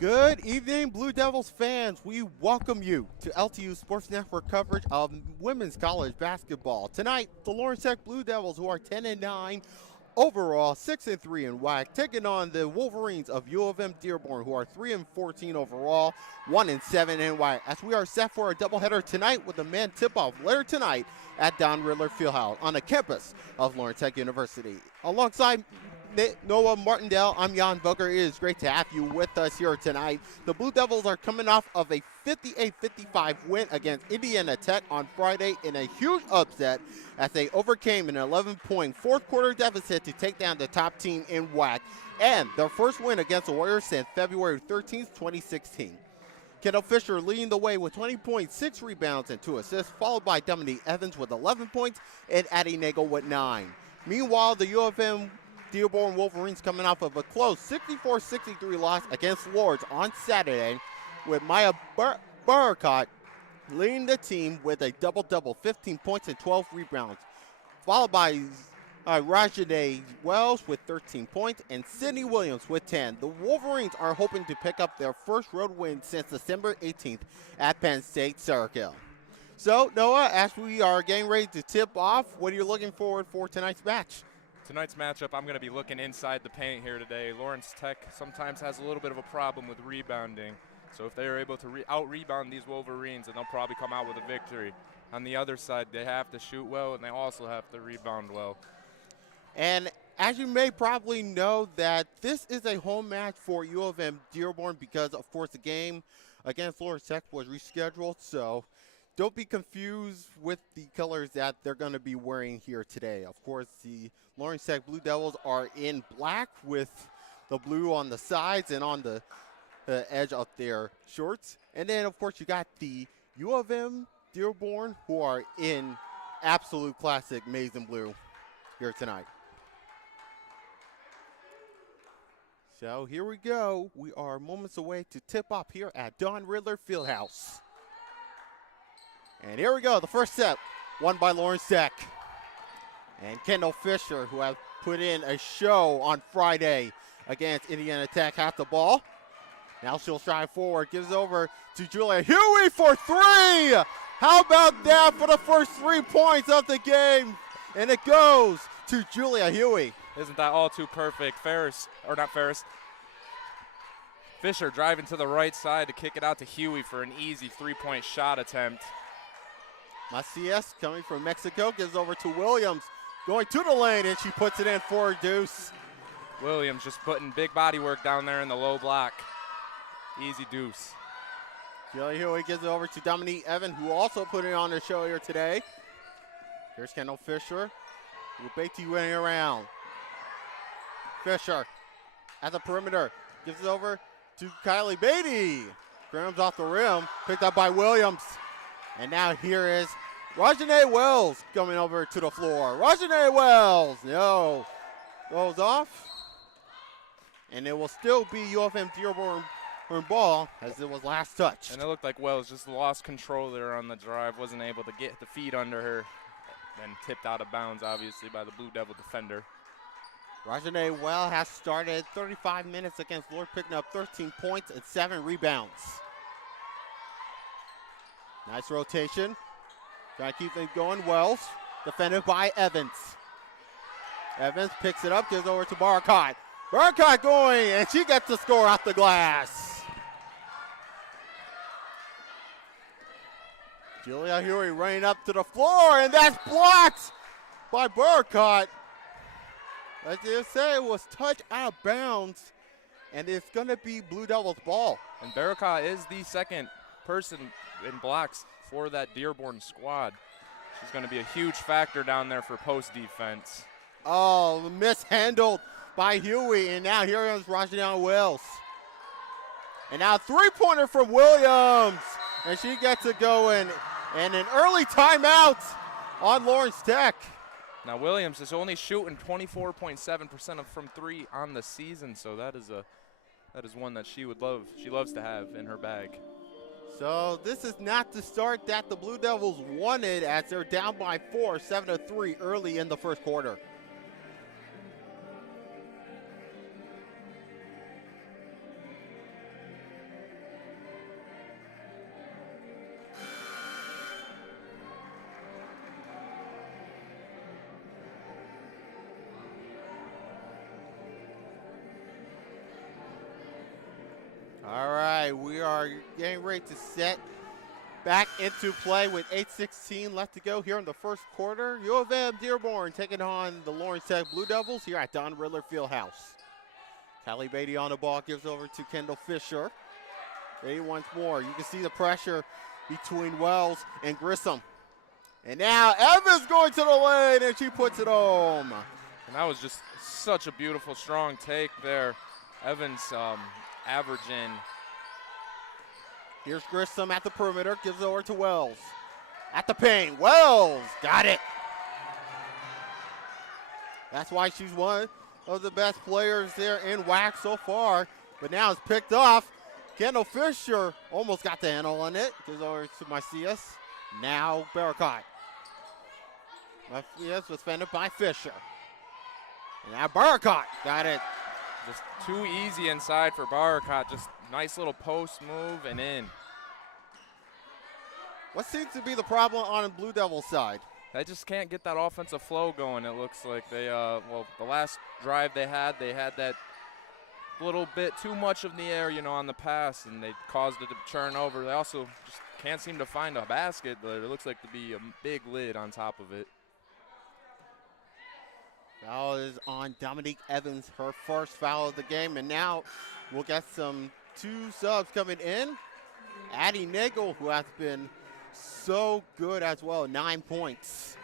Good evening, Blue Devils fans. We welcome you to LTU Sports Network coverage of women's college basketball. Tonight, the Lawrence Tech Blue Devils, who are 10-9 overall, 6-3 in WAC, taking on the Wolverines of UM-Dearborn, who are 3-14 overall, 1-7 in WAC. As we are set for a doubleheader tonight with a man tip-off later tonight at Don Ridler Field House on the campus of Lawrence Tech University. Alongside Noah Martindale, I'm Jan Boger. It is great to have you with us here tonight. The Blue Devils are coming off of a 58-55 win against Indiana Tech on Friday in a huge upset as they overcame an 11-point fourth-quarter deficit to take down the top team in WAC, and their first win against the Warriors since February 13, 2016. Kendall Fisher leading the way with 20.6 rebounds and 2 assists, followed by Dominique Evans with 11 points and Addie Nagel with 9. Meanwhile, the UM-Dearborn Wolverines coming off of a close 64-63 loss against Lords on Saturday, with Maya Barakat leading the team with a double-double, 15 points and 12 rebounds, followed by Rajane Wells with 13 points and Sydney Williams with 10. The Wolverines are hoping to pick up their first road win since December 18th at Penn State Circle. So, Noah, as we are getting ready to tip off, what are you looking forward for tonight's match? Tonight's matchup, I'm going to be looking inside the paint here today. Lawrence Tech sometimes has a little bit of a problem with rebounding. So if they're able to out-rebound these Wolverines, then they'll probably come out with a victory. On the other side, they have to shoot well, and they also have to rebound well. And as you may probably know, that this is a home match for UM-Dearborn because, of course, the game against Lawrence Tech was rescheduled. So don't be confused with the colors that they're going to be wearing here today. Of course, the Lawrence Tech Blue Devils are in black with the blue on the sides and on the edge of their shorts. And then, of course, you got the UM-Dearborn, who are in absolute classic maize and blue here tonight. So here we go. We are moments away to tip off here at Don Ridler Field House. And here we go, the first set, won by Lawrence Tech. And Kendall Fisher, who has put in a show on Friday against Indiana Tech, has the ball. Now she'll stride forward, gives it over to Julia Huey for 3. How about that for the first 3 points of the game? And it goes to Julia Huey. Isn't that all too perfect? Fisher driving to the right side to kick it out to Huey for an easy 3-point shot attempt. Macias, coming from Mexico, gives over to Williams, going to the lane, and she puts it in for a deuce. Williams just putting big body work down there in the low block. Easy deuce. Julia Huey gives it over to Dominique Evan, who also put it on the show here today. Here's Kendall Fisher. Lubeti running around. Fisher at the perimeter. Gives it over to Kylie Beatty. Grams off the rim. Picked up by Williams. And now here is Rajane Wells coming over to the floor. Rajane Wells. No. Goes off. And it will still be UM-Dearborn ball as it was last touched. And it looked like Wells just lost control there on the drive. Wasn't able to get the feet under her. Then tipped out of bounds, obviously, by the Blue Devil defender. Rajane Wells has started 35 minutes against Lord, picking up 13 points and 7 rebounds. Nice rotation. Trying to keep things going. Wells, defended by Evans. Evans picks it up, gives over to Barakat. Barakat going, and she gets the score off the glass. Julia Huey running up to the floor, and that's blocked by Barakat. As they say, it was touched out of bounds, and it's going to be Blue Devils ball. And Barakat is the second person in blocks for that Dearborn squad. She's going to be a huge factor down there for post defense. Oh, mishandled by Huey, and now here comes Rajane Wells. And now a three-pointer from Williams, and she gets it going. And an early timeout on Lawrence Tech. Now Williams is only shooting 24.7% from 3 on the season, so that is one that she loves to have in her bag. So this is not the start that the Blue Devils wanted, as they're down by 4, 7-3 early in the first quarter. right, we are getting ready to set back into play with 8:16 left to go here in the first quarter. UM-Dearborn taking on the Lawrence Tech Blue Devils here at Don Ridler Field House. Callie Beatty on the ball, gives over to Kendall Fisher. Beatty once more. You can see the pressure between Wells and Grissom. And now Evans going to the lane, and she puts it home. And that was just such a beautiful, strong take there. Evans averaging. Here's Grissom at the perimeter, gives it over to Wells. At the paint, Wells got it. That's why she's one of the best players there in WAC so far. But now it's picked off. Kendall Fisher almost got the handle on it. Gives over to Macias. Now Barakat. Macias was fended by Fisher. And now Barakat got it. Just too easy inside for Barakat. Just nice little post move and in. What seems to be the problem on the Blue Devils side? They just can't get that offensive flow going. It looks like they, well, the last drive they had that little bit too much of the air, you know, on the pass, and they caused it to turn over. They also just can't seem to find a basket, but it looks like to be a big lid on top of it. Foul is on Dominique Evans, her first foul of the game, and now we'll get some two subs coming in. Addie Nagel, who has been so good as well, 9 points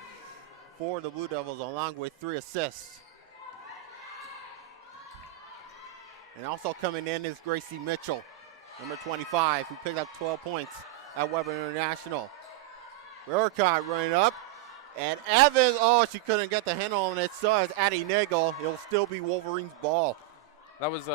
for the Blue Devils, along with 3 assists. And also coming in is Gracie Mitchell, number 25, who picked up 12 points at Weber International. Burkott running up. And Evans, oh, she couldn't get the handle on it. So as Addie Nagel, it'll still be Wolverines' ball. That was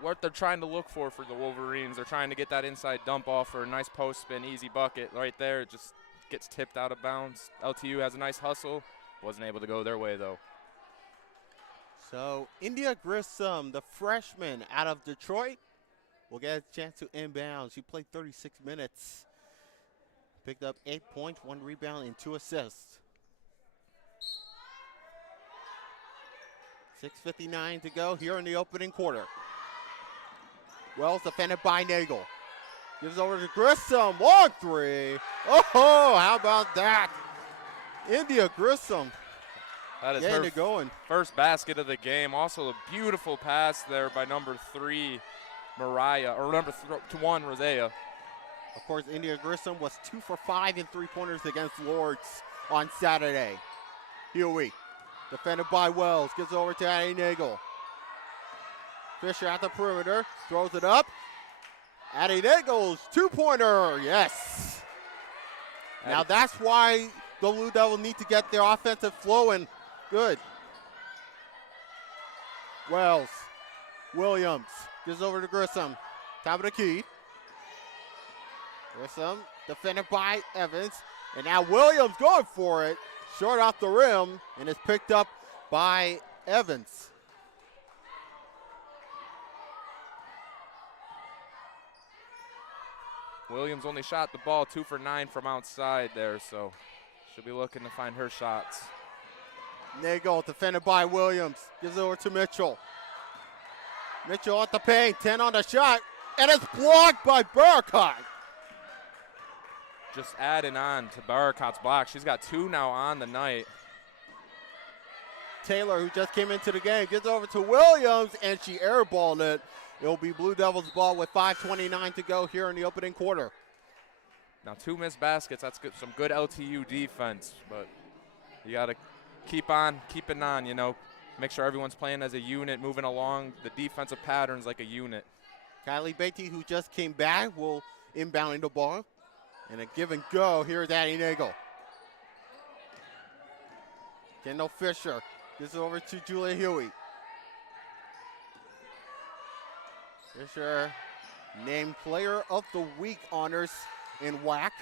what they're trying to look for the Wolverines. They're trying to get that inside dump off for a nice post spin, easy bucket right there. It just gets tipped out of bounds. LTU has a nice hustle. Wasn't able to go their way, though. So India Grissom, the freshman out of Detroit, will get a chance to inbound. She played 36 minutes. Picked up 8 points, 1 rebound, and 2 assists. 6:59 to go here in the opening quarter. Wells defended by Nagel. Gives over to Grissom. Long three. Oh, how about that? India Grissom. That is getting her it going. First basket of the game. Also a beautiful pass there by number 3, Mariah, or number 1, Rosea. Of course, India Grissom was 2 for 5 in 3-pointers against Lords on Saturday. Huey, defended by Wells, gives over to Addie Nagel. Fisher at the perimeter, throws it up. Addie Nagel's 2-pointer, yes. Now that's why the Blue Devils need to get their offensive flowing. Good. Wells, Williams, gives over to Grissom. Top of the key. Grissom defended by Evans. And now Williams going for it. Short off the rim, and it's picked up by Evans. Williams only shot the ball 2 for 9 from outside there, so she'll be looking to find her shots. Nagel defended by Williams. Gives it over to Mitchell. Mitchell at the paint, 10 on the shot, and it's blocked by Barakat. Just adding on to Barakat's block. She's got 2 now on the night. Taylor, who just came into the game, gives over to Williams, and she airballed it. It'll be Blue Devils ball with 5:29 to go here in the opening quarter. Now 2 missed baskets. That's good, some good LTU defense, but you got to keeping on, you know. Make sure everyone's playing as a unit, moving along the defensive patterns like a unit. Kylie Beatty, who just came back, will inbounding the ball. And a give and go. Here's Addie Nagel. Kendall Fisher gives it over to Julia Huey. Fisher named Player of the Week honors in WAC.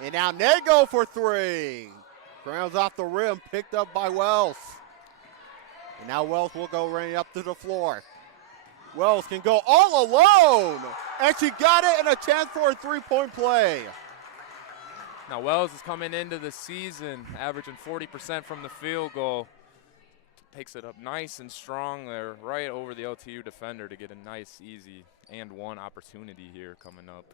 And now Nagel for 3. Grounds off the rim, picked up by Wells. And now Wells will go running up to the floor. Wells can go all alone, and she got it, and a chance for a 3-point play. Now Wells is coming into the season averaging 40% from the field goal. Takes it up nice and strong there, right over the LTU defender to get a nice, easy and one opportunity here coming up.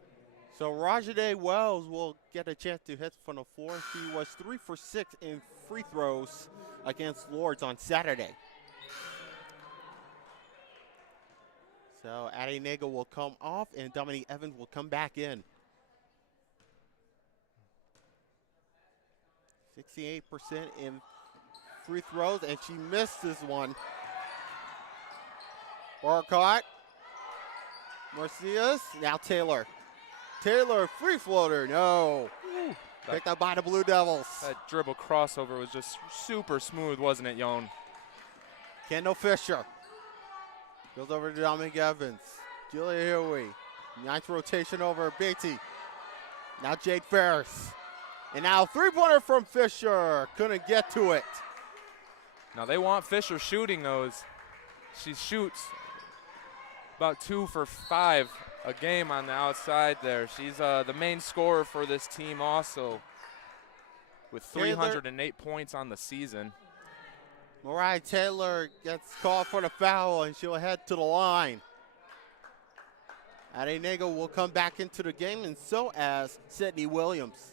So Rajade Wells will get a chance to hit from the floor. He was 3 for 6 in free throws against Lords on Saturday. So Addie Nagel will come off and Dominique Evans will come back in. 68% in free throws, and she missed this one. Orcott. Marcias. Now Taylor. Taylor, free floater. No. Ooh, picked up by the Blue Devils. That dribble crossover was just super smooth, wasn't it, Yon? Kendall Fisher. Goes over to Dominic Evans. Julia Huey. Nice rotation over Beatty. Now Jade Ferris. And now three-pointer from Fisher. Couldn't get to it. Now they want Fisher shooting those. She shoots about 2 for 5 a game on the outside there. She's the main scorer for this team also, with 308 points on the season. Mariah Taylor gets called for the foul, and she'll head to the line. Addie Nagel will come back into the game, and so as Sydney Williams.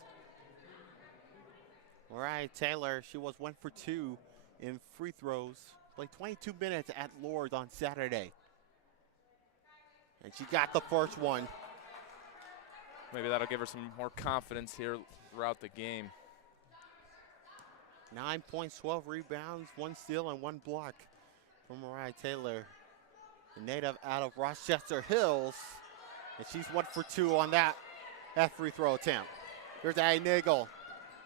Mariah Taylor, she was 1 for 2 in free throws. Played 22 minutes at Lords on Saturday. And she got the first one. Maybe that'll give her some more confidence here throughout the game. 9 points, 12 rebounds, 1 steal, and 1 block from Mariah Taylor, the native out of Rochester Hills. And she's 1 for 2 on that free throw attempt. Here's Addie Nagel.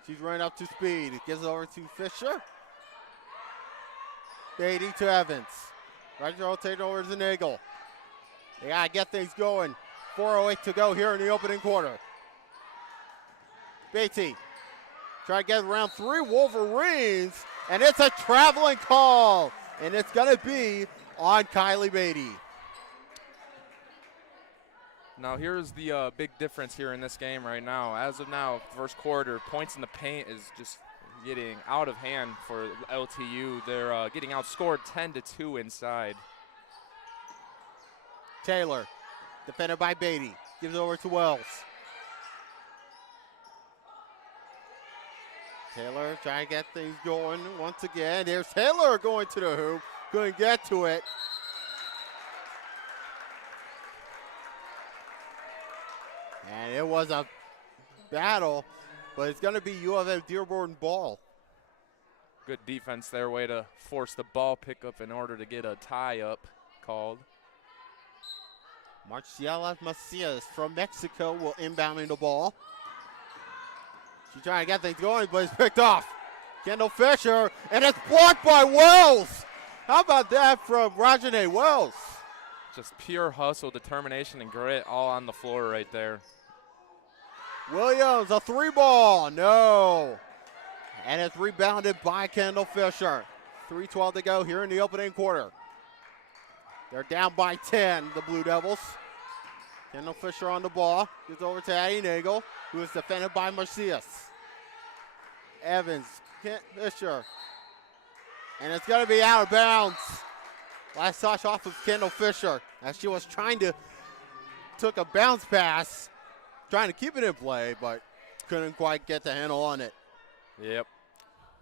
She's running up to speed. It gives it over to Fisher. Beatty to Evans. Right rotate over to Nagel. They got to get things going. 4:08 to go here in the opening quarter. Beatty. Try to get around 3 Wolverines, and it's a traveling call, and it's going to be on Kylie Beatty. Now here's the big difference here in this game right now. As of now, first quarter, points in the paint is just getting out of hand for LTU. They're getting outscored 10-2 inside. Taylor, defended by Beatty, gives it over to Wells. Taylor trying to get things going once again. There's Taylor going to the hoop. Couldn't get to it. And it was a battle, but it's going to be UM-Dearborn ball. Good defense there, way to force the ball pickup in order to get a tie-up called. Marciela Macias from Mexico will inbounding the ball. She's trying to get things going, but it's picked off. Kendall Fisher, and it's blocked by Wells. How about that from Rajane Wells? Just pure hustle, determination, and grit all on the floor right there. Williams, a 3-ball, no. And it's rebounded by Kendall Fisher. 3:12 to go here in the opening quarter. They're down by 10, the Blue Devils. Kendall Fisher on the ball. Gets over to Addie Nagel, who is defended by Marcias. Evans, Fisher. And it's going to be out of bounds. Last touch off of Kendall Fisher as she was took a bounce pass, trying to keep it in play, but couldn't quite get the handle on it. Yep.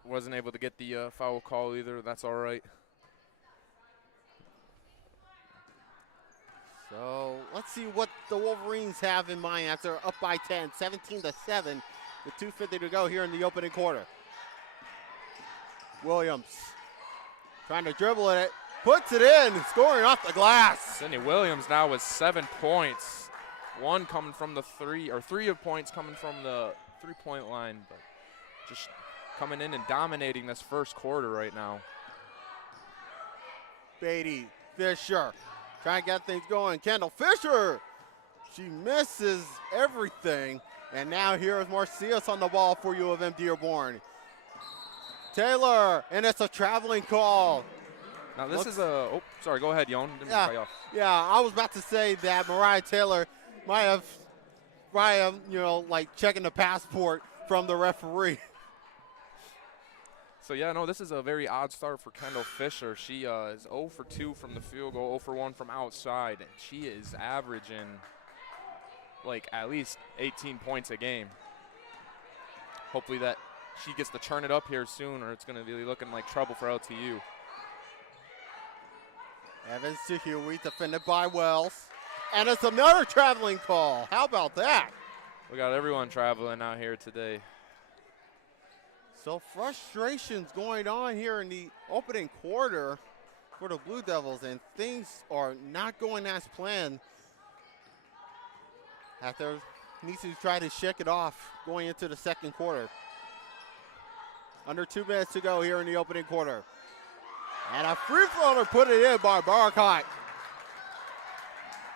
Wasn't able to get the foul call either. That's all right. So let's see what the Wolverines have in mind after up by 10, 17-7, with 2:50 to go here in the opening quarter. Williams trying to dribble it, puts it in, scoring off the glass. Sydney Williams now with 7 points. 1 coming from the 3 of points coming from the three-point line, but just coming in and dominating this first quarter right now. Beatty, Fisher, trying to get things going. Kendall Fisher, she misses everything. And now here's Marcias on the ball for UM-Dearborn. Taylor, and it's a traveling call. Now this is a, oh, sorry, go ahead, Yon. Didn't mean to cut you off. Yeah, I was about to say that Mariah Taylor might have, like checking the passport from the referee. So, yeah, no, this is a very odd start for Kendall Fisher. She is 0 for 2 from the field goal, 0 for 1 from outside. And she is averaging, like, at least 18 points a game. Hopefully that she gets to turn it up here soon, or it's going to be looking like trouble for LTU. Evans to Huey, defended by Wells. And it's another traveling call. How about that? We got everyone traveling out here today. So frustrations going on here in the opening quarter for the Blue Devils, and things are not going as planned. After needs to try to shake it off going into the second quarter. Under 2 minutes to go here in the opening quarter. And a free floater put it in by Barakat,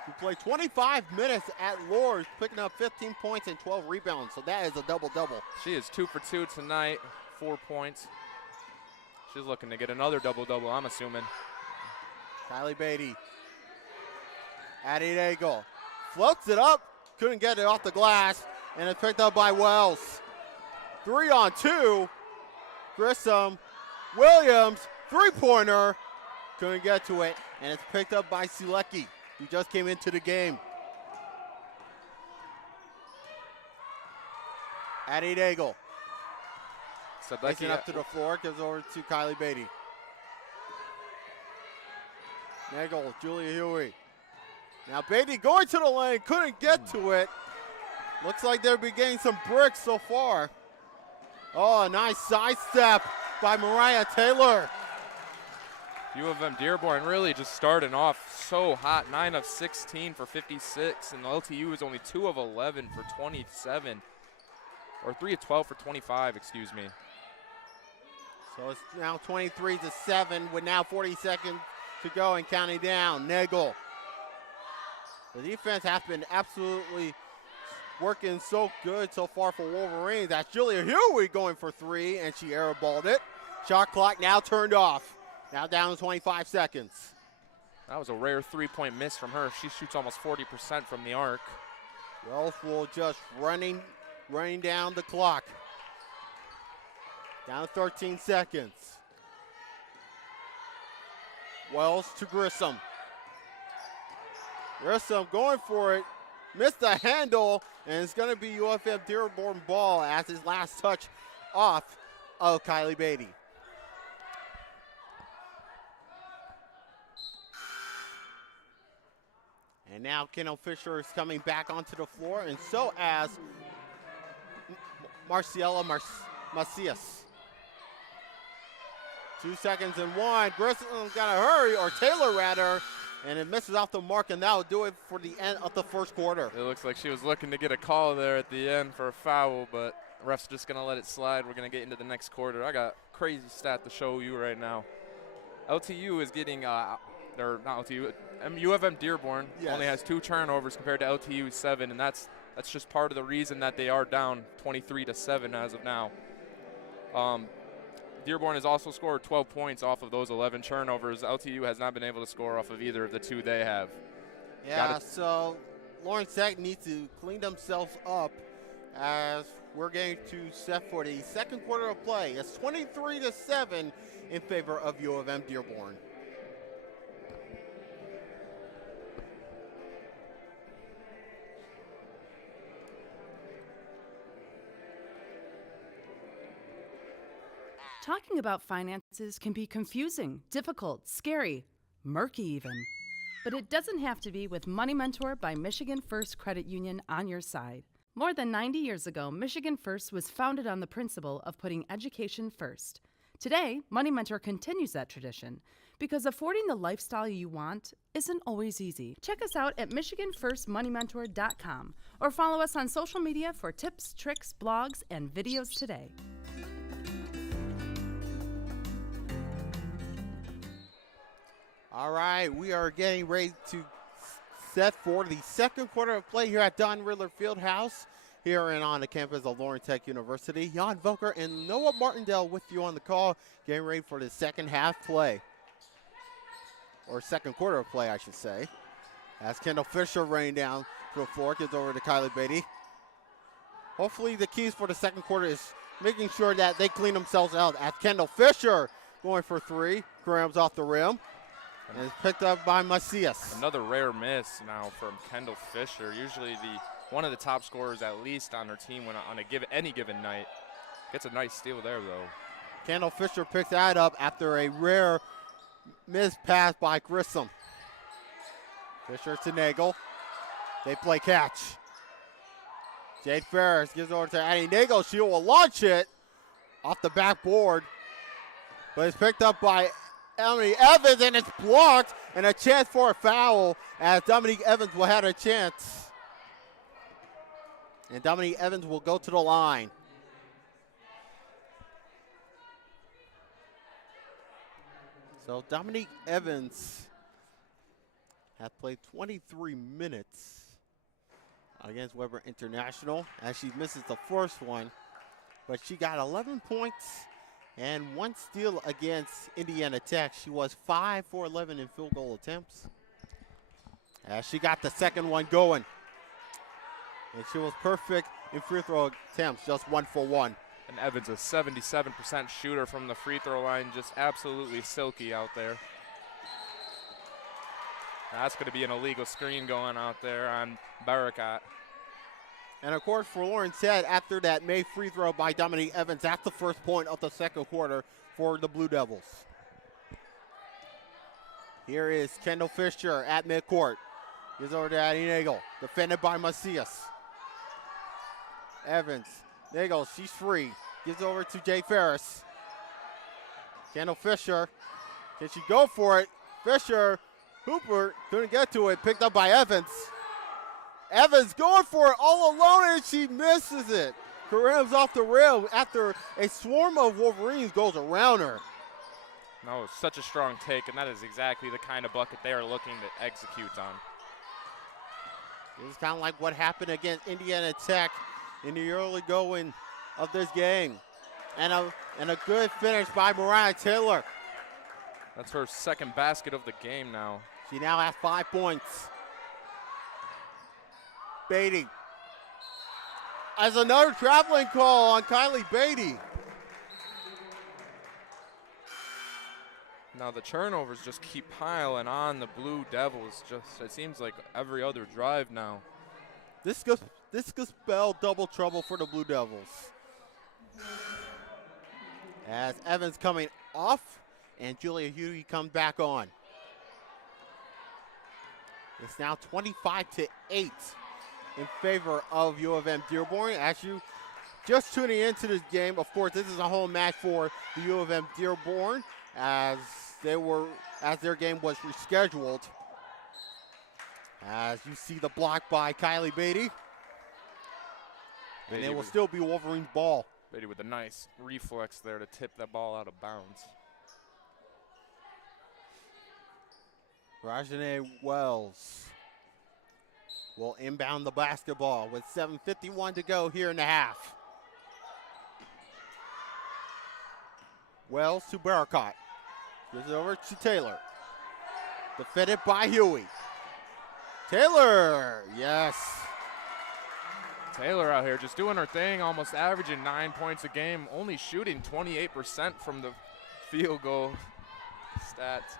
who played 25 minutes at Lourdes, picking up 15 points and 12 rebounds. So that is a double-double. She is 2 for 2 tonight, 4 points. She's looking to get another double-double, I'm assuming. Kylie Beatty. Addie Nagel floats it up, couldn't get it off the glass, and it's picked up by Wells. 3 on 2. Grissom, Williams, three-pointer, couldn't get to it, and it's picked up by Silecki, who just came into the game. Addie Nagel. Facing up to the floor, gives over to Kylie Beatty. Nagel, Julia Huey. Now Beatty going to the lane, couldn't get to it. Looks like they'll be getting some bricks so far. Oh, a nice sidestep by Mariah Taylor. UM-Dearborn really just starting off so hot. 9 of 16 for 56, and LTU is only 2 of 11 for 27. Or 3 of 12 for 25, excuse me. So it's now 23-7 with now 40 seconds to go and counting down. Nagel. The defense has been absolutely working so good so far for Wolverines. That's Julia Huey going for 3, and she airballed it. Shot clock now turned off. Now down to 25 seconds. That was a rare three-point miss from her. She shoots almost 40% from the arc. Wells will just running down the clock. Down to 13 seconds. Wells to Grissom. Grissom going for it. Missed the handle, and it's going to be UM-Dearborn ball as his last touch off of Kylie Beatty. And now Kendall Fisher is coming back onto the floor, and so as Marciela Macias. 2 seconds and 1. Grissom's got to hurry, or Taylor rather, and it misses off the mark, and that will do it for the end of the first quarter. It looks like she was looking to get a call there at the end for a foul, but the ref's just going to let it slide. We're going to get into the next quarter. I got a crazy stat to show you right now. LTU is getting, or not LTU, UM-Dearborn only has 2 turnovers compared to LTU's 7, and that's just part of the reason that they are down 23-7 as of now. Dearborn has also scored 12 points off of those 11 turnovers. LTU has not been able to score off of either of the 2 they have. Yeah, so Lawrence Tech needs to clean themselves up as we're getting to set for the second quarter of play. It's 23-7 in favor of UM-Dearborn. Talking about finances can be confusing, difficult, scary, murky even. But it doesn't have to be with Money Mentor by Michigan First Credit Union on your side. More than 90 years ago, Michigan First was founded on the principle of putting education first. Today, Money Mentor continues that tradition because affording the lifestyle you want isn't always easy. Check us out at MichiganFirstMoneyMentor.com or follow us on social media for tips, tricks, blogs, and videos today. All right, we are getting ready to set for the second quarter of play here at Don Ridler Field House here and on the campus of Lawrence Tech University. Jan Volker and Noah Martindale with you on the call, getting ready for the second half play. Or second quarter of play, I should say. As Kendall Fisher rained down to the floor, gets over to Kylie Beatty. Hopefully the keys for the second quarter is making sure that they clean themselves out. As Kendall Fisher going for three, grams off the rim, and it's picked up by Macias. Another rare miss now from Kendall Fisher. Usually one of the top scorers at least on her team when on any given night. Gets a nice steal there though. Kendall Fisher picks that up after a rare missed pass by Grissom. Fisher to Nagel. They play catch. Jade Ferris gives over to Addie Nagel. She will launch it off the backboard, but it's picked up by Dominique Evans, and it's blocked, and a chance for a foul as Dominique Evans will have a chance. And Dominique Evans will go to the line. So Dominique Evans has played 23 minutes against Weber International as she misses the first one, but she got 11 points and 1 steal against Indiana Tech. She was 5 for 11 in field goal attempts as she got the second one going, and she was perfect in free throw attempts, just 1 for 1. And Evans, a 77% shooter from the free throw line, just absolutely silky out there. That's going to be an illegal screen going out there on Barakat. And of course, for Lawrence Head, after that made free throw by Dominique Evans, that's the first point of the second quarter for the Blue Devils. Here is Kendall Fisher at midcourt. Gives over to Addie Nagel, defended by Macias. Evans, Nagel, she's free. Gives over to Jay Ferris. Kendall Fisher, can she go for it? Fisher, Hooper couldn't get to it, picked up by Evans. Evans going for it all alone, and she misses it. Karam's off the rim after a swarm of Wolverines goes around her. No, such a strong take, and that is exactly the kind of bucket they are looking to execute on. This is kind of like what happened against Indiana Tech in the early going of this game. And a good finish by Mariah Taylor. That's her second basket of the game now. She now has 5 points. Beatty. As another traveling call on Kylie Beatty. Now the turnovers just keep piling on the Blue Devils. Just it seems like every other drive now. This could spell double trouble for the Blue Devils. As Evans coming off and Julia Huey comes back on. It's now 25-8 in favor of U of M-Dearborn. As you just tuning into this game, of course, this is a home match for the U of M-Dearborn as their game was rescheduled. As you see the block by Kylie Beatty. And it will still be Wolverine's ball. Beatty with a nice reflex there to tip that ball out of bounds. Rajane Wells will inbound the basketball with 7:51 to go here in the half. Wells to Barakat. Gives it over to Taylor. Defended by Huey. Taylor, yes. Taylor out here just doing her thing, almost averaging 9 points a game, only shooting 28% from the field goal stats.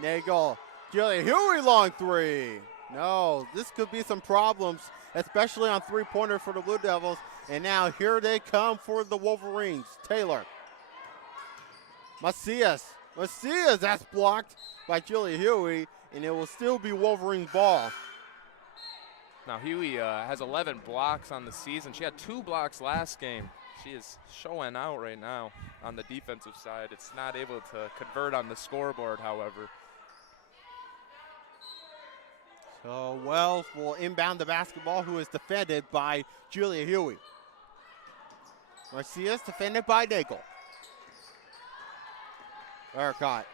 Nagel, Julia Huey long three. No, this could be some problems, especially on three-pointer for the Blue Devils. And now here they come for the Wolverines. Taylor. Macias, that's blocked by Julia Huey, and it will still be Wolverines' ball. Now Huey has 11 blocks on the season. She had 2 blocks last game. She is showing out right now on the defensive side. It's not able to convert on the scoreboard, however. So Wells will inbound the basketball, who is defended by Julia Huey. Macias defended by Nagel. Barakat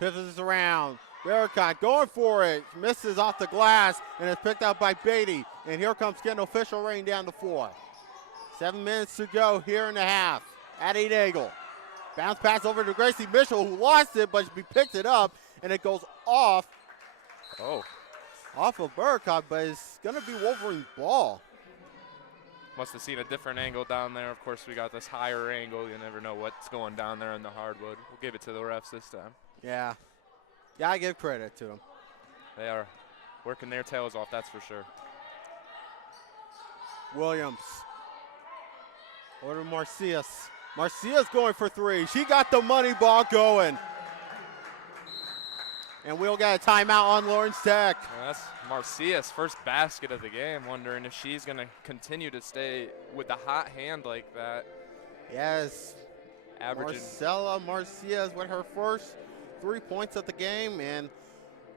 pivots around. Barakat going for it. Misses off the glass and is picked up by Beatty. And here comes Kendall Fisher raining down the floor. 7 minutes to go here in the half. Addie Nagel. Bounce pass over to Gracie Mitchell, who lost it, but she picked it up, and it goes off. Off of Barakat, but it's going to be Wolverine's ball. Must have seen a different angle down there. Of course, we got this higher angle. You never know what's going down there in the hardwood. We'll give it to the refs this time. Yeah. Yeah, I give credit to them. They are working their tails off, that's for sure. Williams. Over to Marcias. Marcias going for three. She got the money ball going. And we'll get a timeout on Lawrence Tech. Yeah, that's Marcia's first basket of the game. Wondering if she's going to continue to stay with the hot hand like that. Yes. Averaging. Marcella Marcias with her first 3 points of the game. And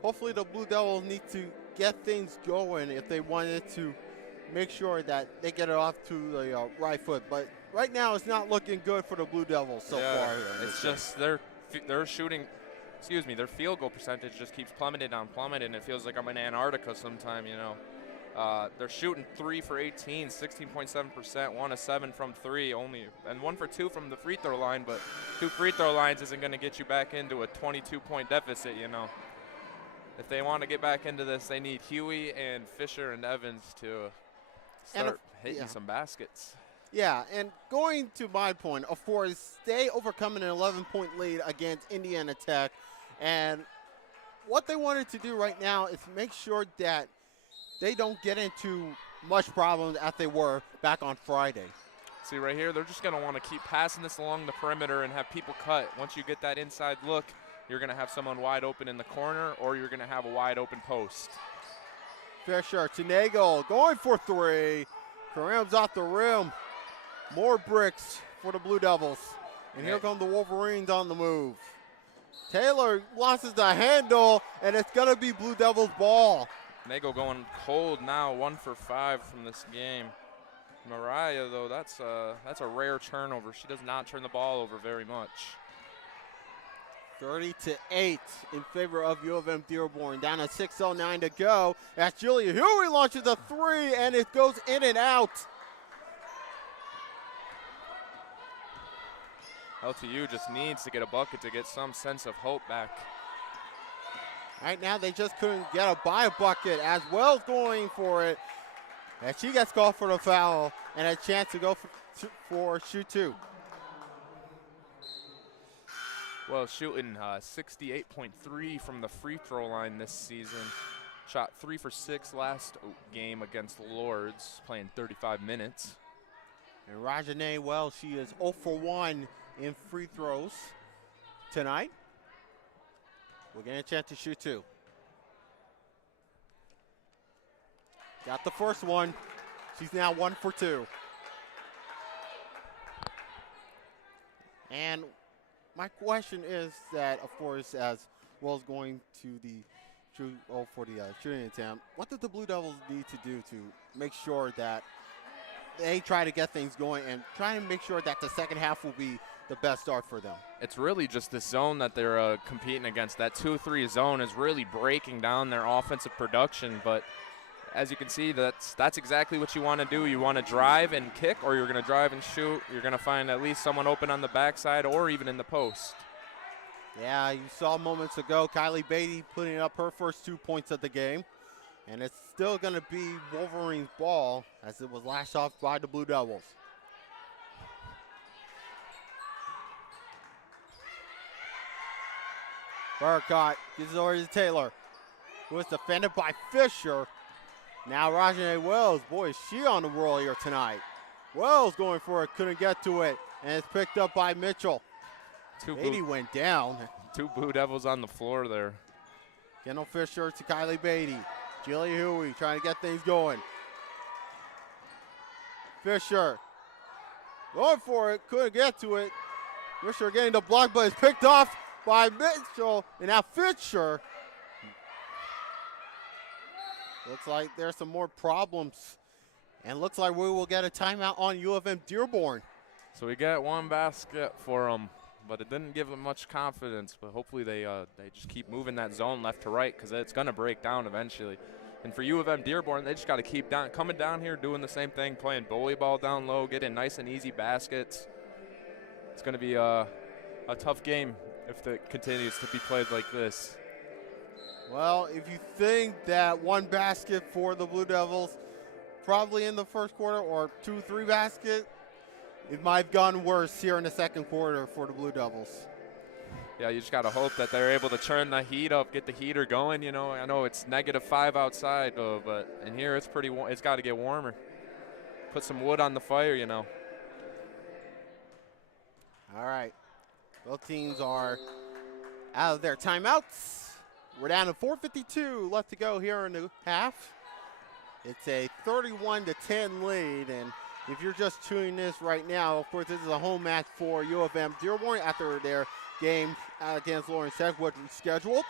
hopefully the Blue Devils need to get things going if they wanted to make sure that they get it off to the right foot. But right now it's not looking good for the Blue Devils so far here. It's just they're shooting. Excuse me, their field goal percentage just keeps plummeting. It feels like I'm in Antarctica sometime, you know. They're shooting 3 for 18, 16.7%, 1 of 7 from 3 only, and 1 for 2 from the free throw line, but 2 free throw lines isn't going to get you back into a 22-point deficit, you know. If they want to get back into this, they need Huey and Fisher and Evans to start hitting some baskets. Yeah, and going to my point, of course, they overcoming an 11-point lead against Indiana Tech. And what they wanted to do right now is make sure that they don't get into much problems as they were back on Friday. See right here, they're just going to want to keep passing this along the perimeter and have people cut. Once you get that inside look, you're going to have someone wide open in the corner or you're going to have a wide open post. Fisher to Nagel, going for three. Karam's off the rim. More bricks for the Blue Devils. And here come the Wolverines on the move. Taylor loses the handle, and it's going to be Blue Devils ball. Nagel going cold now, 1 for 5 from this game. Mariah, though, that's a rare turnover. She does not turn the ball over very much. 30-8 in favor of UM-Dearborn. Down to 6:09 to go. As Julia Huey launches a three, and it goes in and out. LTU just needs to get a bucket to get some sense of hope back. Right now, they just couldn't get a bucket. As Wells going for it. And she gets called for the foul and a chance to go for shoot two. Well, shooting 68.3 from the free throw line this season. Shot 3 for 6 last game against Lords, playing 35 minutes. And Rajane Wells, she is 0 for 1 in free throws tonight. We're getting a chance to shoot two. Got the first one. She's now 1 for 2. And my question is that, of course, as Wells going to the shooting attempt, what do the Blue Devils need to do to make sure that they try to get things going and try and make sure that the second half will be the best start for them? It's really just the zone that they're competing against. That 2-3 zone is really breaking down their offensive production, but as you can see, that's exactly what you want to do. You want to drive and kick, or you're going to drive and shoot. You're going to find at least someone open on the backside or even in the post. Yeah, you saw moments ago Kylie Beatty putting up her first 2 points of the game. And it's still going to be Wolverines' ball as it was lashed off by the Blue Devils. Burkott gives it over to Taylor, who is defended by Fisher. Now Rajane Wells, boy, is she on the roll here tonight. Wells going for it, couldn't get to it, and it's picked up by Mitchell. Beatty went down. 2 Blue Devils on the floor there. Kendall Fisher to Kylie Beatty. Julia Huey trying to get things going. Fisher going for it, couldn't get to it. Fisher getting the block, but it's picked off by Mitchell. And now Fisher. Looks like there's some more problems. And looks like we will get a timeout on UM-Dearborn. So we got 1 basket for them, but it didn't give them much confidence. But hopefully they just keep moving that zone left to right, because it's going to break down eventually. And for UM-Dearborn, they just got to keep coming down here, doing the same thing, playing bully ball down low, getting nice and easy baskets. It's going to be a tough game if it continues to be played like this. Well, if you think that 1 basket for the Blue Devils probably in the first quarter, or 2-3 basket. It might have gone worse here in the second quarter for the Blue Devils. Yeah, you just got to hope that they're able to turn the heat up, get the heater going. You know, I know it's -5 outside, but in here it's pretty warm. It's got to get warmer. Put some wood on the fire, you know. All right. Both teams are out of their timeouts. We're down to 4:52 left to go here in the half. It's a 31-10 lead, and if you're just tuning this right now, of course, this is a home match for UM-Dearborn after their game against Lawrence Tech was rescheduled.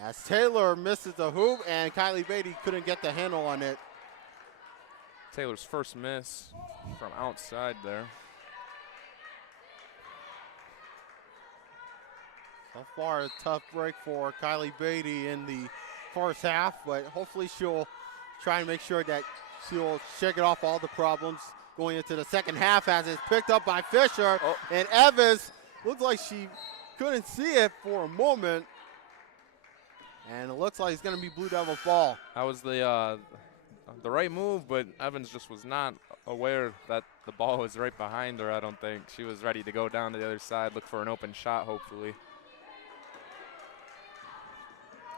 As Taylor misses the hoop, and Kylie Beatty couldn't get the handle on it. Taylor's first miss from outside there. So far, a tough break for Kylie Beatty in the first half, but hopefully she'll try and make sure that she'll shake it off all the problems going into the second half, as it's picked up by Fisher. And Evans looked like she couldn't see it for a moment. And it looks like it's going to be Blue Devils ball. That was the right move, but Evans just was not aware that the ball was right behind her, I don't think. She was ready to go down to the other side, look for an open shot, hopefully.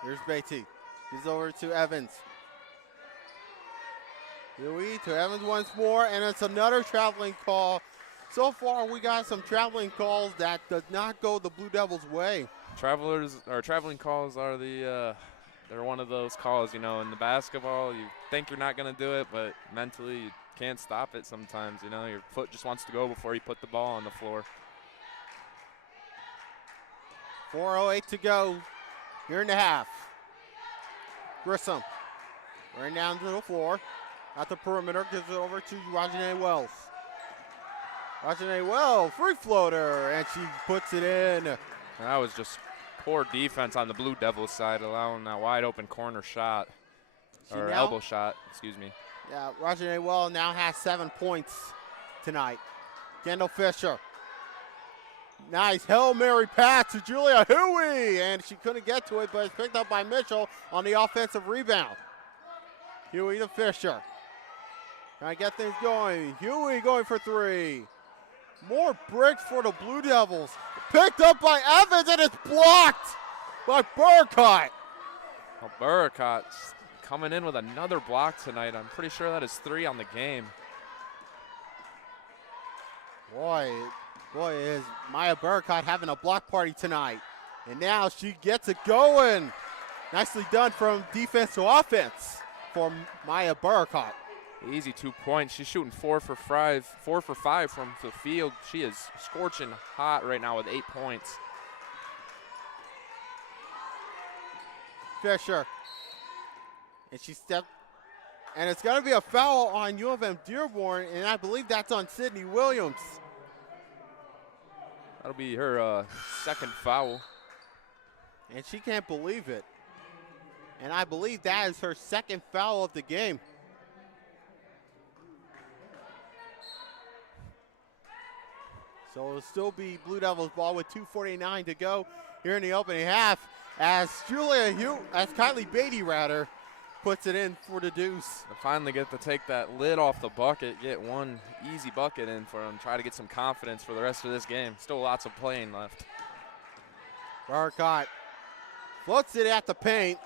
Here's Beatty. He's over to Evans. Huey to Evans once more, and it's another traveling call. So far, we got some traveling calls that does not go the Blue Devils' way. Traveling calls are they're one of those calls, you know, in the basketball. You think you're not going to do it, but mentally you can't stop it sometimes, you know. Your foot just wants to go before you put the ball on the floor. 4:08 to go here in the half. Grissom right down to the floor. At the perimeter, gives it over to Rajane Wells. Rajane Wells, free floater, and she puts it in. That was just poor defense on the Blue Devils side, allowing that wide open corner shot, or elbow shot, excuse me. Yeah, Rajane Wells now has 7 points tonight. Kendall Fisher. Nice Hail Mary pass to Julia Huey, and she couldn't get to it, but it's picked up by Mitchell on the offensive rebound. Huey to Fisher. Trying to get things going. Huey going for three. More bricks for the Blue Devils. Picked up by Evans, and it's blocked by Burkott. Well, Burkott coming in with another block tonight. I'm pretty sure that is 3 on the game. Boy, is Maya Burkott having a block party tonight. And now she gets it going. Nicely done from defense to offense for Maya Burkott. Easy 2 points. She's shooting 4 for 5 from the field. She is scorching hot right now with 8 points. Fisher. And she stepped. And it's going to be a foul on UM-Dearborn, and I believe that's on Sydney Williams. That'll be her second foul. And she can't believe it. And I believe that is her second foul of the game. So it'll still be Blue Devils ball with 2:49 to go here in the opening half, as Kylie Beatty puts it in for the deuce. They finally get to take that lid off the bucket, get one easy bucket in for them, try to get some confidence for the rest of this game. Still lots of playing left. Burkott floats it at the paint.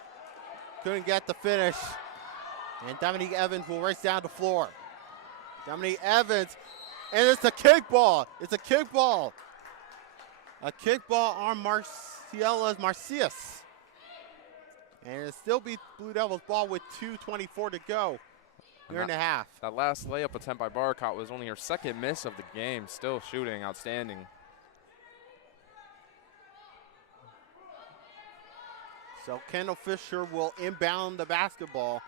Couldn't get the finish. And Dominique Evans will race down the floor. Dominique Evans, and it's a kickball. It's a kickball. A kickball on Marcielas Marcias. And it'll still be Blue Devils ball with 2:24 to go here in the half. That last layup attempt by Burkott was only her second miss of the game. Still shooting outstanding. So Kendall Fisher will inbound the basketball.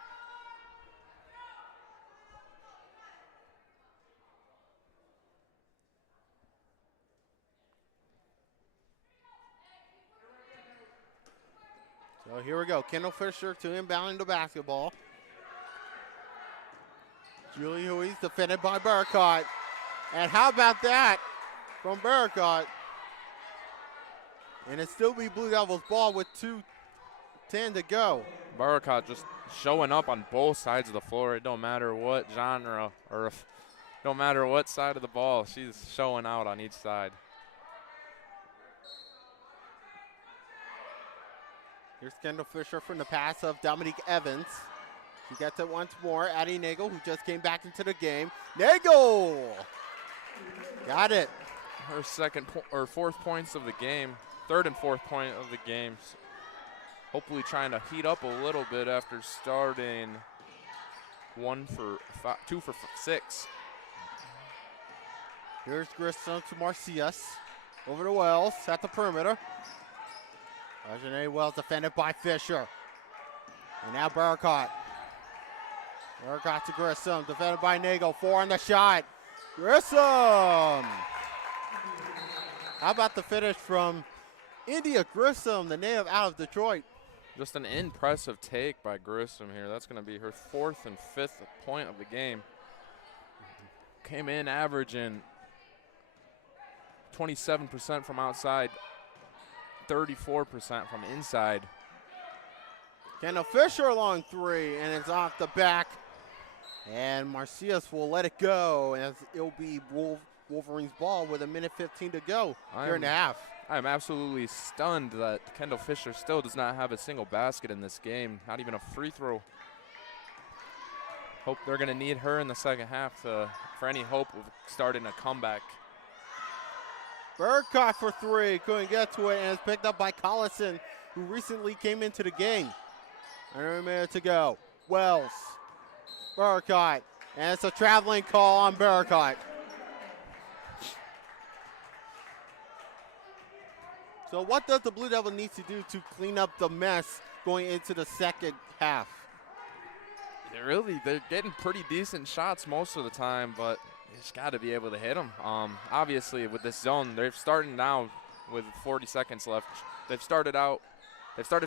So here we go. Kendall Fisher to inbounding the basketball. Julie Huey's defended by Burkott. And how about that from Burkott? And it still be Blue Devils ball with 5:10 to go. Barakat just showing up on both sides of the floor. It don't matter what genre or don't matter what side of the ball. She's showing out on each side. Here's Kendall Fisher from the pass of Dominique Evans. She gets it once more. Addie Nagel, who just came back into the game. Nagel! Got it. Her fourth points of the game. Third and fourth point of the game. Hopefully trying to heat up a little bit after starting 2 for 6. Here's Grissom to Marcias. Over to Wells at the perimeter. Rajane Wells defended by Fisher. And now Barakat. Barakat to Grissom, defended by Nagel. 4 on the shot. Grissom! How about the finish from India Grissom, the native out of Detroit? Just an impressive take by Grissom here. That's going to be her 4th and 5th point of the game. Came in averaging 27% from outside, 34% from inside. Kendall Fisher along 3, and it's off the back. And Marcias will let it go, as it'll be Wolverines ball with 1:15 to go here in the half. I'm absolutely stunned that Kendall Fisher still does not have a single basket in this game, not even a free throw. Hope they're going to need her in the second half for any hope of starting a comeback. Burkott for 3, couldn't get to it, and it's picked up by Collison, who recently came into the game. Under a minute to go. Wells, Burkott, and it's a traveling call on Burkott. So what does the Blue Devil need to do to clean up the mess going into the second half? They're getting pretty decent shots most of the time, but you just got to be able to hit them. Obviously, with this zone, they're starting now with 40 seconds left. They've started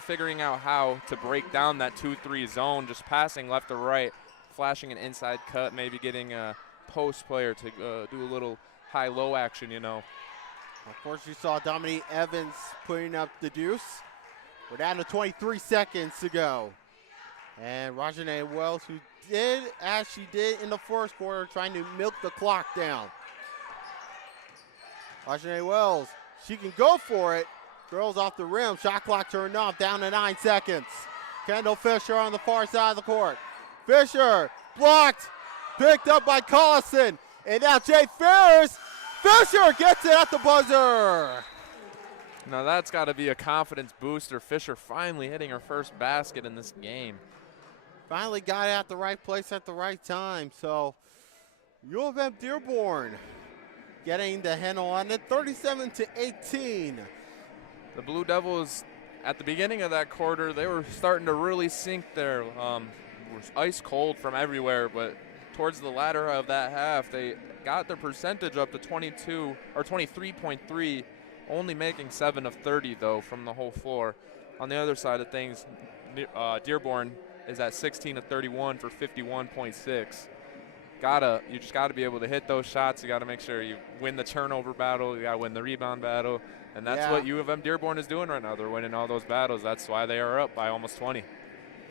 figuring out how to break down that 2-3 zone, just passing left to right, flashing an inside cut, maybe getting a post player to do a little high-low action, you know. Of course, you saw Dominique Evans putting up the deuce. We're down to 23 seconds to go. And Rajane Wells, who did as she did in the first quarter, trying to milk the clock down. Rajane Wells, she can go for it. Girls off the rim, shot clock turned off, down to 9 seconds. Kendall Fisher on the far side of the court. Fisher blocked, picked up by Collison. And now Jay Ferris. Fisher gets it at the buzzer. Now that's got to be a confidence booster. Fisher finally hitting her first basket in this game. Finally got it at the right place at the right time. So UM-Dearborn getting the handle on it, 37-18. The Blue Devils, at the beginning of that quarter, they were starting to really sink there. Were ice cold from everywhere, but towards the latter of that half, they got their percentage up to 23.3, only making 7 of 30 though from the whole floor. On the other side of things, Dearborn is at 16 of 31 for 51.6. You just gotta be able to hit those shots. You gotta make sure you win the turnover battle. You gotta win the rebound battle, and that's what U of M Dearborn is doing right now. They're winning all those battles. That's why they are up by almost 20.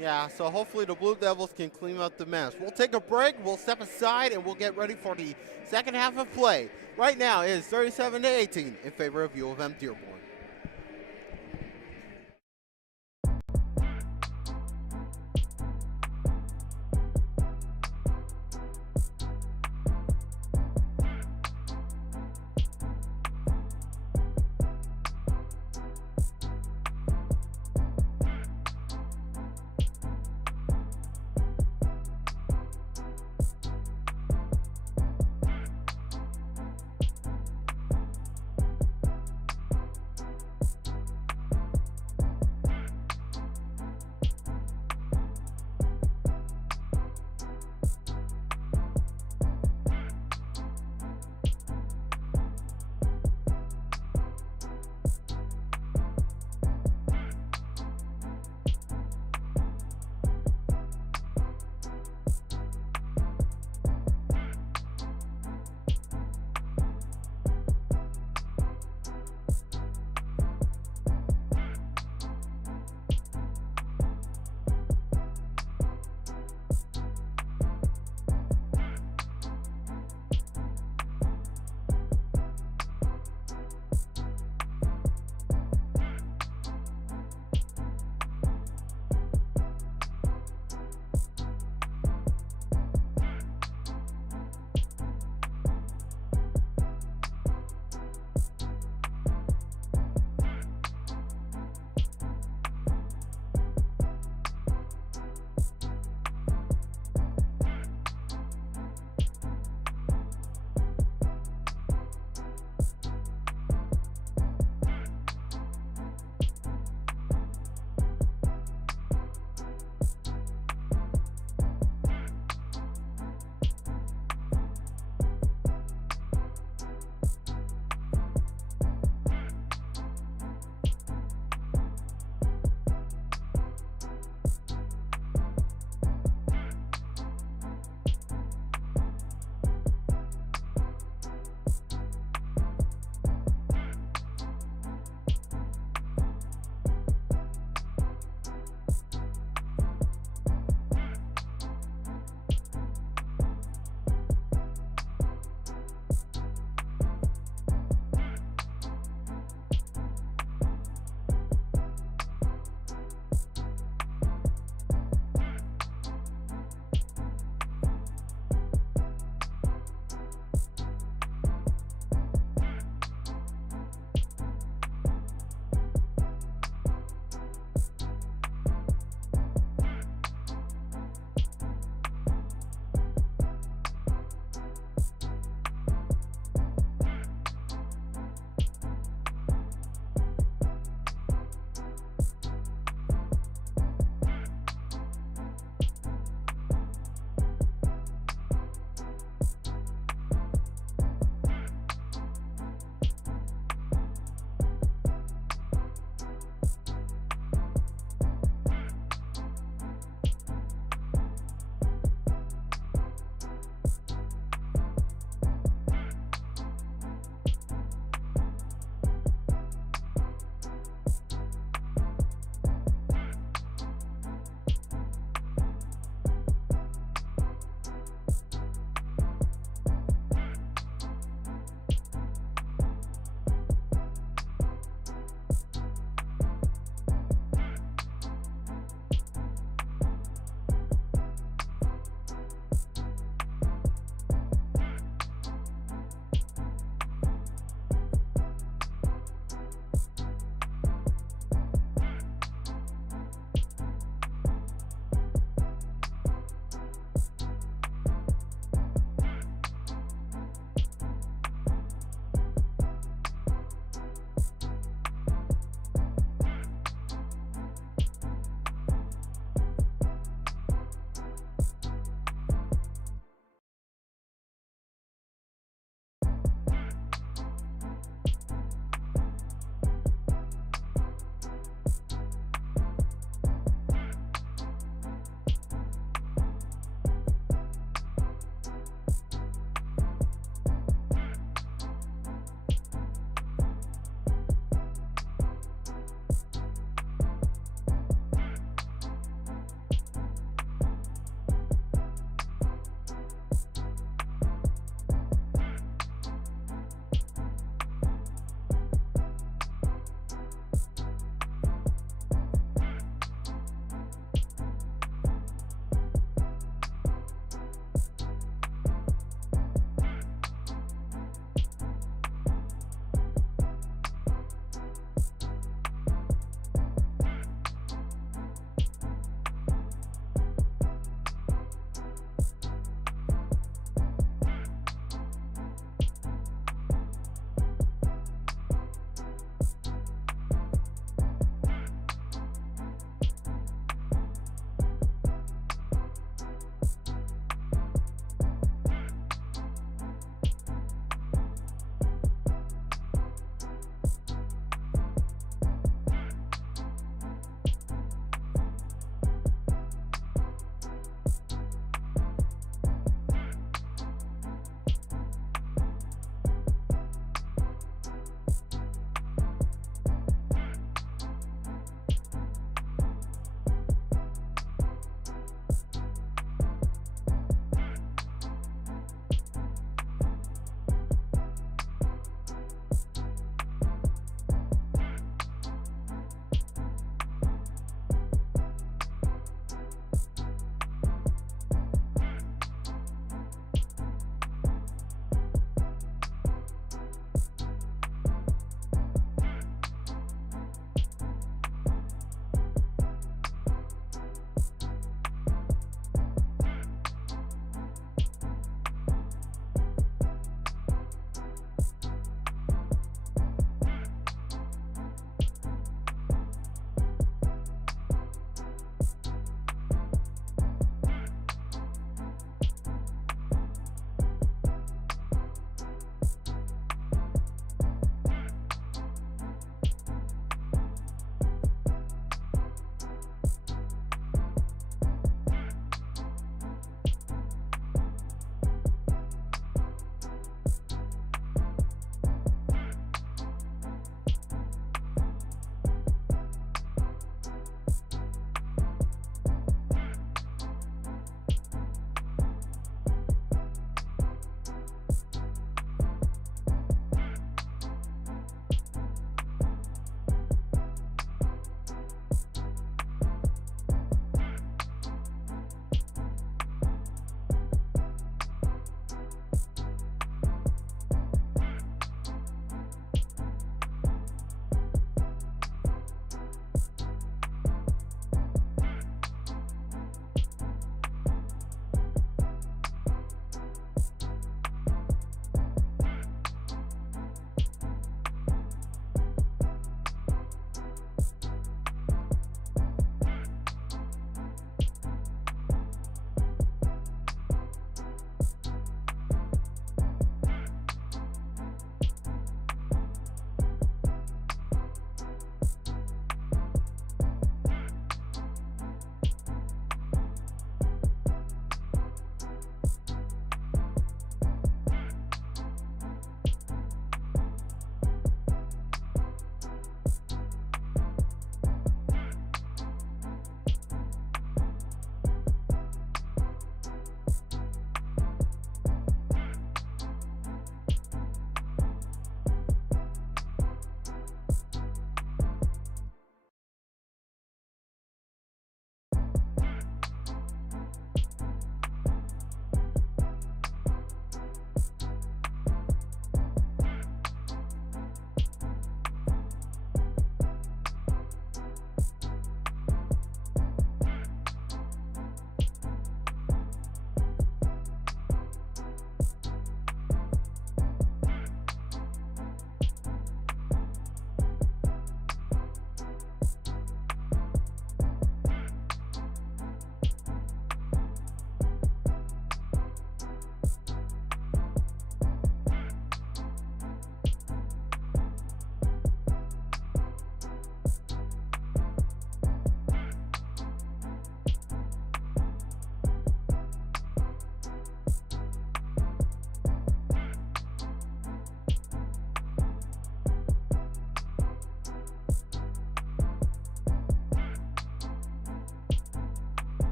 Yeah, so hopefully the Blue Devils can clean up the mess. We'll take a break, we'll step aside, and we'll get ready for the second half of play. Right now it is 37-18 in favor of U of M Dearborn.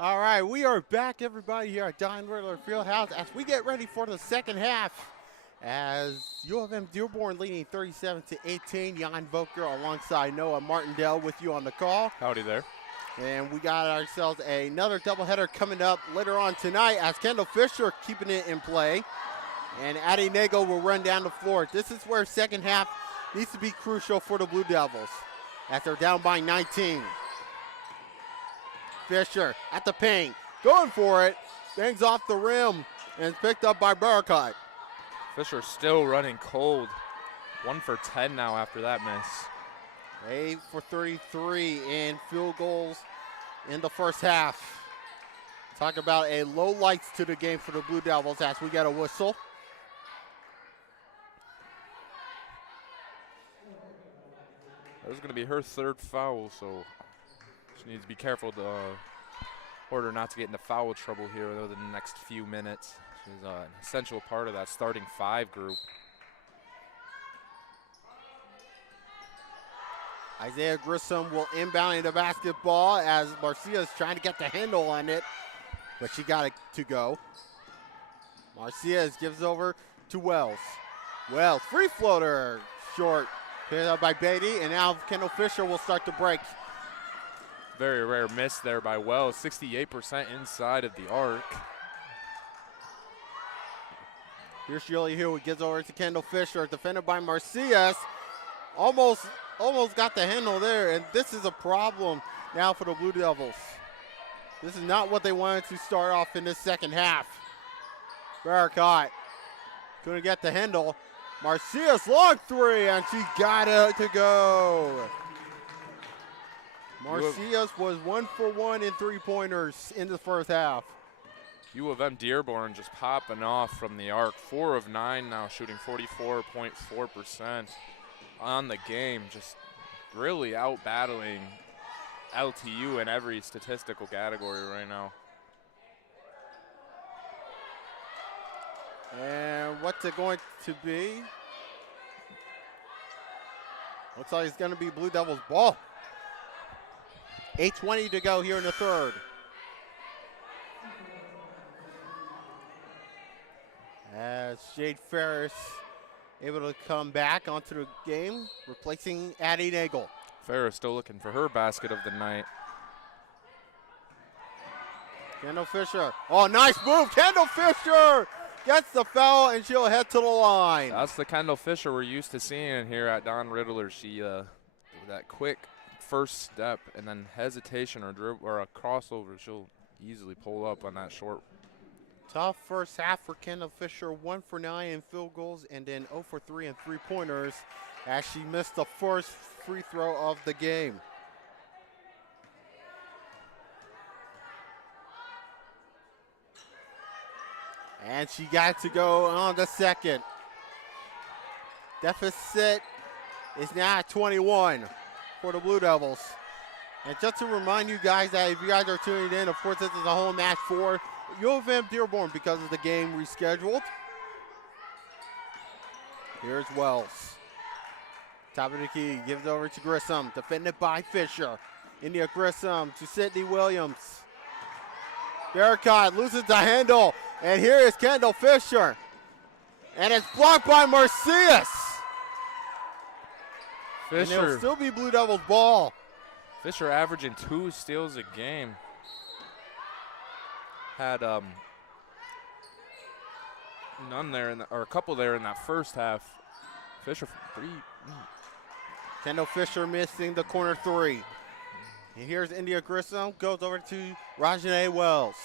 All right, we are back, everybody, here at Don Ridler Field House as we get ready for the second half. As UM-Dearborn leading 37-18, Jan Voker alongside Noah Martindale with you on the call. Howdy there. And we got ourselves another doubleheader coming up later on tonight as Kendall Fisher keeping it in play. And Addie Nagel will run down the floor. This is where second half needs to be crucial for the Blue Devils as they're down by 19. Fisher at the paint, going for it, bangs off the rim, and it's picked up by Barakat. Fisher still running cold. 1 for 10 now after that miss. 8 for 33 in field goals in the first half. Talk about a low lights to the game for the Blue Devils as we get a whistle. That was going to be her third foul, so she needs to be careful to order not to get into foul trouble here over the next few minutes. She's an essential part of that starting 5 group. Isaiah Grissom will inbound the basketball as Marcia is trying to get the handle on it, but she got it to go. Marcia gives over to Wells. Wells, free floater, short. Picked up by Beatty, and now Kendall Fisher will start to break. Very rare miss there by Wells, 68% inside of the arc. Here's Shirley Hill, who gets over to Kendall Fisher, defended by Marcias. Almost got the handle there, and this is a problem now for the Blue Devils. This is not what they wanted to start off in this second half. Barakat couldn't get the handle. Marcias long three, and she got it to go. Marcias was 1 for 1 in three-pointers in the first half. U of M Dearborn just popping off from the arc. 4 of 9 now, shooting 44.4% on the game. Just really out-battling LTU in every statistical category right now. And what's it going to be? Looks like it's going to be Blue Devils ball. 8:20 to go here in the third. As Jade Ferris able to come back onto the game, replacing Addie Nagel. Ferris still looking for her basket of the night. Kendall Fisher. Oh, nice move. Kendall Fisher gets the foul, and she'll head to the line. That's the Kendall Fisher we're used to seeing here at Don Ridler. She, that quick first step and then hesitation or dribble or a crossover, she'll easily pull up on that short. Tough first half for Kendall Fisher, 1 for 9 in field goals and then 0 for 3 in three-pointers as she missed the first free throw of the game. And she got to go on the second. Deficit is now at 21 for the Blue Devils. And just to remind you guys that if you guys are tuning in, of course this is a home match for U of M Dearborn because of the game rescheduled. Here's Wells. Top of the key, gives it over to Grissom, defended by Fisher. India Grissom to Sydney Williams. Barakat loses the handle, and here is Kendall Fisher. And it's blocked by Marcias. And it'll still be Blue Devils ball. Fisher averaging 2 steals a game. Had none there, or a couple there in that first half. Fisher 3. Kendall Fisher missing the corner 3. And here's India Grissom, goes over to Rajane Wells.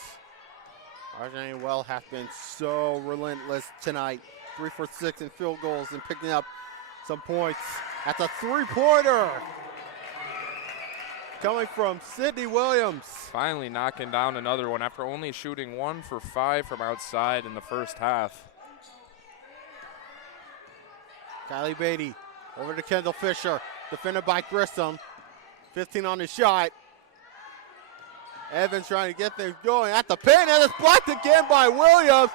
Rajane Wells has been so relentless tonight. 3 for 6 in field goals and picking up some points. That's a three-pointer coming from Sydney Williams. Finally knocking down another one after only shooting 1 for 5 from outside in the first half. Kylie Beatty over to Kendall Fisher, defended by Grissom. 15 on the shot. Evans trying to get things going at the pin, and it's blocked again by Williams.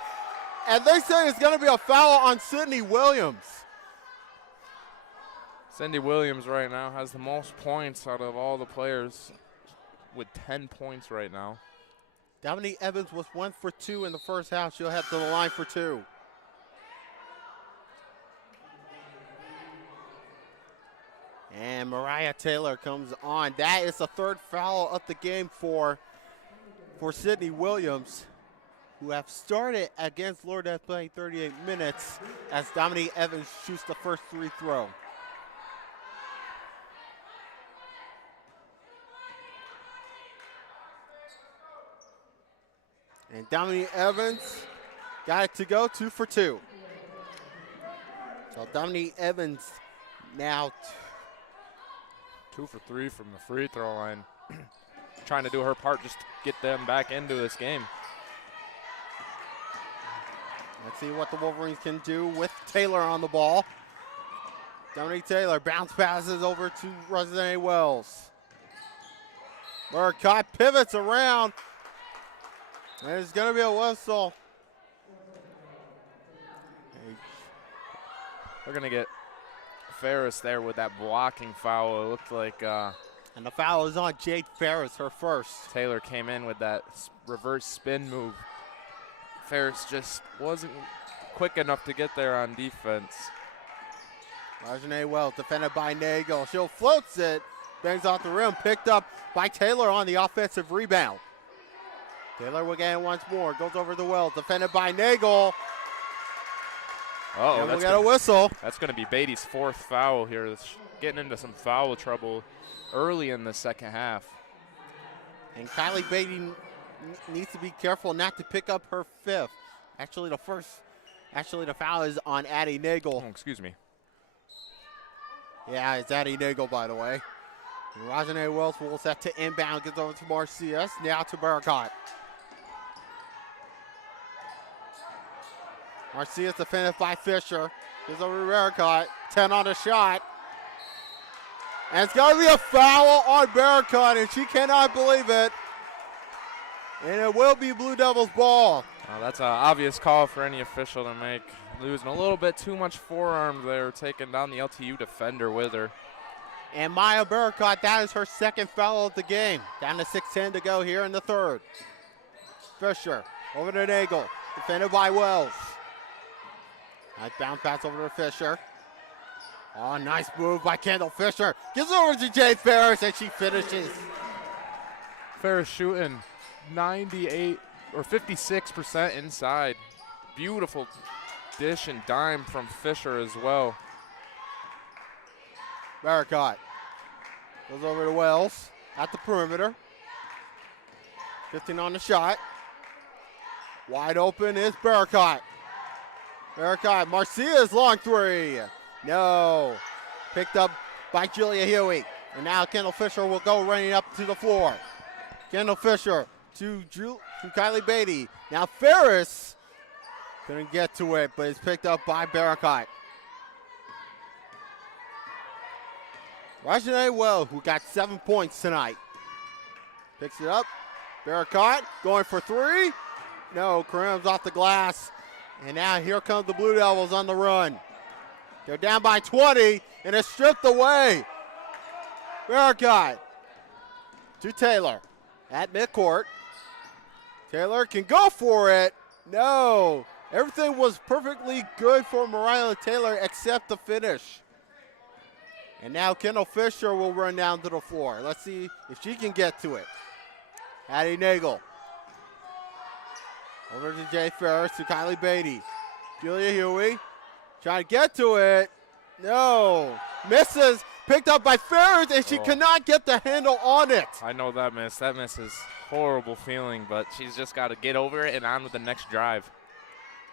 And they say it's going to be a foul on Sydney Williams. Cindy Williams right now has the most points out of all the players with 10 points right now. Dominique Evans was 1 for 2 in the first half. She'll head to the line for 2. And Mariah Taylor comes on. That is the third foul of the game for Sydney Williams, who have started against Lourdes playing 38 minutes as Dominique Evans shoots the first free throw. And Dominique Evans got it to go 2 for 2. So Dominique Evans now 2 for 3 from the free throw line. Trying to do her part just to get them back into this game. Let's see what the Wolverines can do with Taylor on the ball. Dominique Taylor bounce passes over to Rosanne Wells. Burkott pivots around. There's going to be a whistle. They're going to get Ferris there with that blocking foul. It looked like and the foul is on Jade Ferris, her first. Taylor came in with that reverse spin move. Ferris just wasn't quick enough to get there on defense. Rosanne Wells defended by Nagel. She'll floats it, bangs off the rim, picked up by Taylor on the offensive rebound. Taylor will get it once more, goes over to Wells, defended by Nagel. Oh, we got a whistle. That's going to be Beatty's 4th foul here. It's getting into some foul trouble early in the second half. And Kylie Beatty needs to be careful not to pick up her 5th. Actually, the foul is on Addie Nagel. Oh, excuse me. Yeah, it's Addie Nagel, by the way. And Rosanne Wells will set to inbound, gets over to Marcias, now to Burkott. Marcias defended by Fisher. Goes over to Burkott, 10 on the shot. And it's going to be a foul on Burkott, and she cannot believe it. And it will be Blue Devils ball. That's an obvious call for any official to make. Losing a little bit too much forearm there, taking down the LTU defender with her. And Maya Burkott, that is her 2nd foul of the game. Down to 6:10 to go here in the 3rd. Fisher over to Nagel, defended by Wells. Nice bounce pass over to Fisher. Oh, nice move by Kendall Fisher. Gives over to Jay Ferris, and she finishes. Ferris shooting 98 or 56% inside. Beautiful dish and dime from Fisher as well. Burkott goes over to Wells at the perimeter. 15 on the shot. Wide open is Burkott. Burkott, Marcia's long 3. No. Picked up by Julia Huey. And now Kendall Fisher will go running up to the floor. Kendall Fisher to Kylie Beatty. Now Ferris couldn't get to it, but it's picked up by Burkott. Rosanne Wells, who got 7 points tonight. Picks it up. Burkott going for 3. No, Karim's off the glass. And now here comes the Blue Devils on the run. They're down by 20, and it's stripped away. Burkott to Taylor at midcourt. Taylor can go for it. No. Everything was perfectly good for Mariah Taylor except the finish. And now Kendall Fisher will run down to the floor. Let's see if she can get to it. Addie Nagel. Over to Jay Ferris to Kylie Beatty. Julia Huey trying to get to it. No. Misses. Picked up by Ferris, and she cannot get the handle on it. I know that miss. That miss is horrible feeling, but she's just got to get over it and on with the next drive.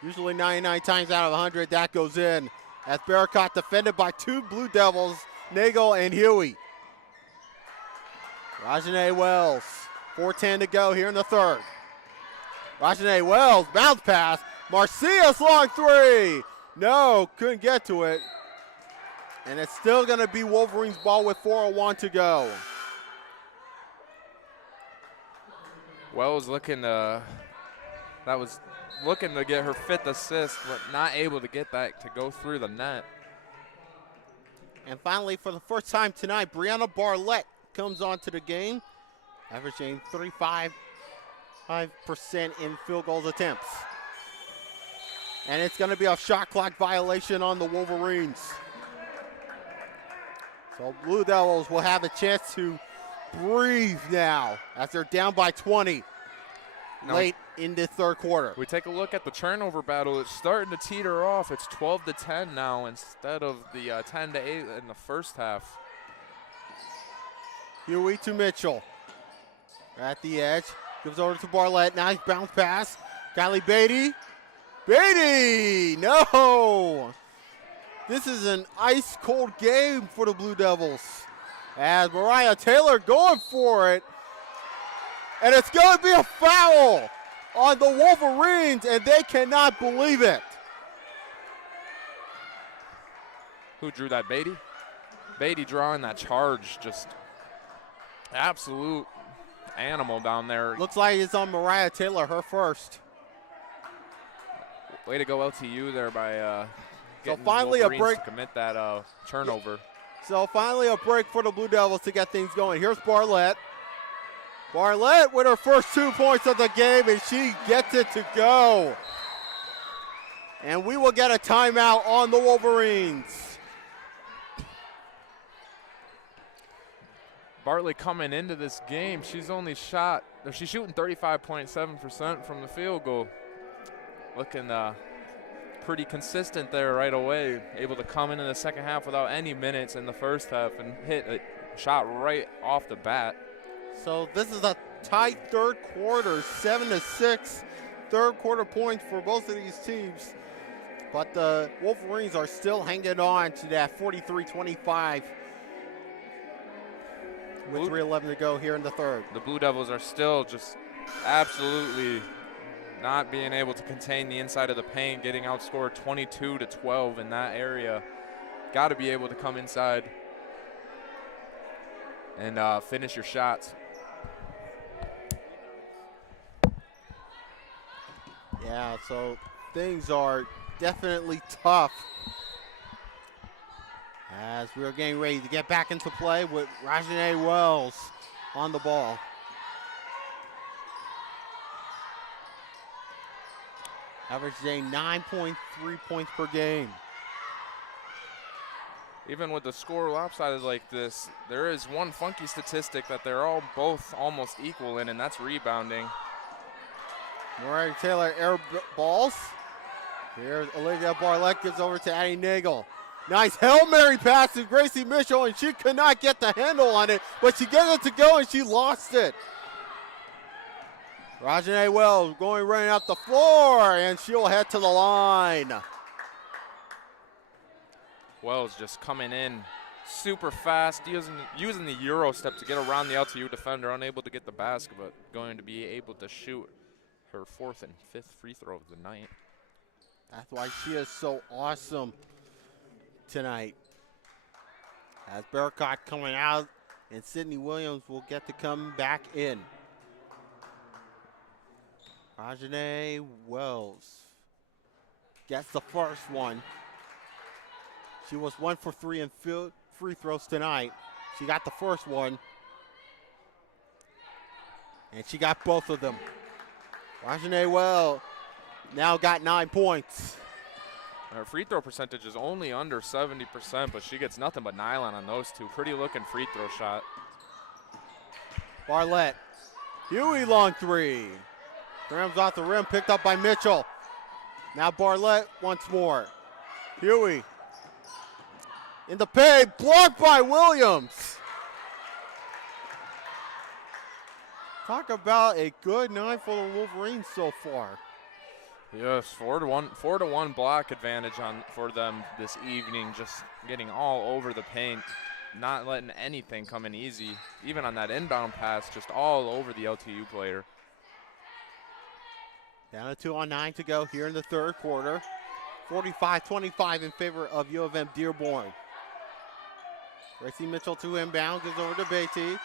Usually 99 times out of 100, that goes in. As Burkott defended by 2 Blue Devils, Nagel and Huey. Rosanne Wells, 4:10 to go here in the 3rd. Rosanne Wells, bounce pass. Marcia's long 3. No, couldn't get to it. And it's still going to be Wolverines ball with 4:01 to go. Wells looking to get her 5th assist, but not able to get that to go through the net. And finally, for the first time tonight, Brianna Barlett comes onto the game, averaging 35 25% in field goals attempts. And it's going to be a shot clock violation on the Wolverines. So Blue Devils will have a chance to breathe now as they're down by 20 late in the third quarter. We take a look at the turnover battle. It's starting to teeter off. It's 12-10 now instead of the 10-8 in the first half. Huey to Mitchell. At the edge. Gives over to Barlett. Nice bounce pass. Kylie Beatty. Beatty! No! This is an ice-cold game for the Blue Devils. As Mariah Taylor going for it. And it's going to be a foul on the Wolverines, and they cannot believe it. Who drew that, Beatty? Beatty drawing that charge, just absolute animal down there. Looks like it's on Mariah Taylor, her first. Way to go LTU there by getting finally Wolverines a break to commit that turnover. So finally a break for the Blue Devils to get things going. Here's Barlett. Barlett with her first 2 points of the game, and she gets it to go. And we will get a timeout on the Wolverines. Bartley coming into this game, she's shooting 35.7% from the field goal. Looking pretty consistent there right away. Able to come into the second half without any minutes in the first half and hit a shot right off the bat. So this is a tight third quarter, 7-6 third quarter points for both of these teams. But the Wolverines are still hanging on to that 43-25 with 3:11 to go here in the third. The Blue Devils are still just absolutely not being able to contain the inside of the paint, getting outscored 22-12 in that area. Got to be able to come inside and finish your shots. Yeah, so things are definitely tough as we're getting ready to get back into play with Rajanae Wells on the ball. Averaging 9.3 points per game. Even with the score lopsided like this, there is one funky statistic that they're all both almost equal in, and that's rebounding. Mariah Taylor air balls. Here's Olivia Barlett, gives over to Addie Nagel. Nice Hail Mary pass to Gracie Mitchell, and she could not get the handle on it, but she got it to go, and she lost it. Rajanae Wells going running out the floor, and she'll head to the line. Wells just coming in super fast, using the Euro step to get around the LTU defender, unable to get the basket, but going to be able to shoot her fourth and fifth free throw of the night. That's why she is so awesome tonight. As Bearcott coming out, and Sydney Williams will get to come back in. Rajanae Wells gets the first one. She was 1 for 3 in free throws tonight. She got the first one, and she got both of them. Rajanae Wells now got 9 points. Her free throw percentage is only under 70%, but she gets nothing but nylon on those two. Pretty looking free throw shot. Barlett, Huey long three. Rams off the rim, picked up by Mitchell. Now Barlett once more. Huey in the paint, blocked by Williams. Talk about a good night for the Wolverines so far. Yes, 4-1 block advantage for them this evening. Just getting all over the paint, not letting anything come in easy. Even on that inbound pass, just all over the LTU player. Down to 2:09 to go here in the third quarter. 45-25 in favor of UM-Dearborn. Gracie Mitchell to inbound, gives over to Beatty.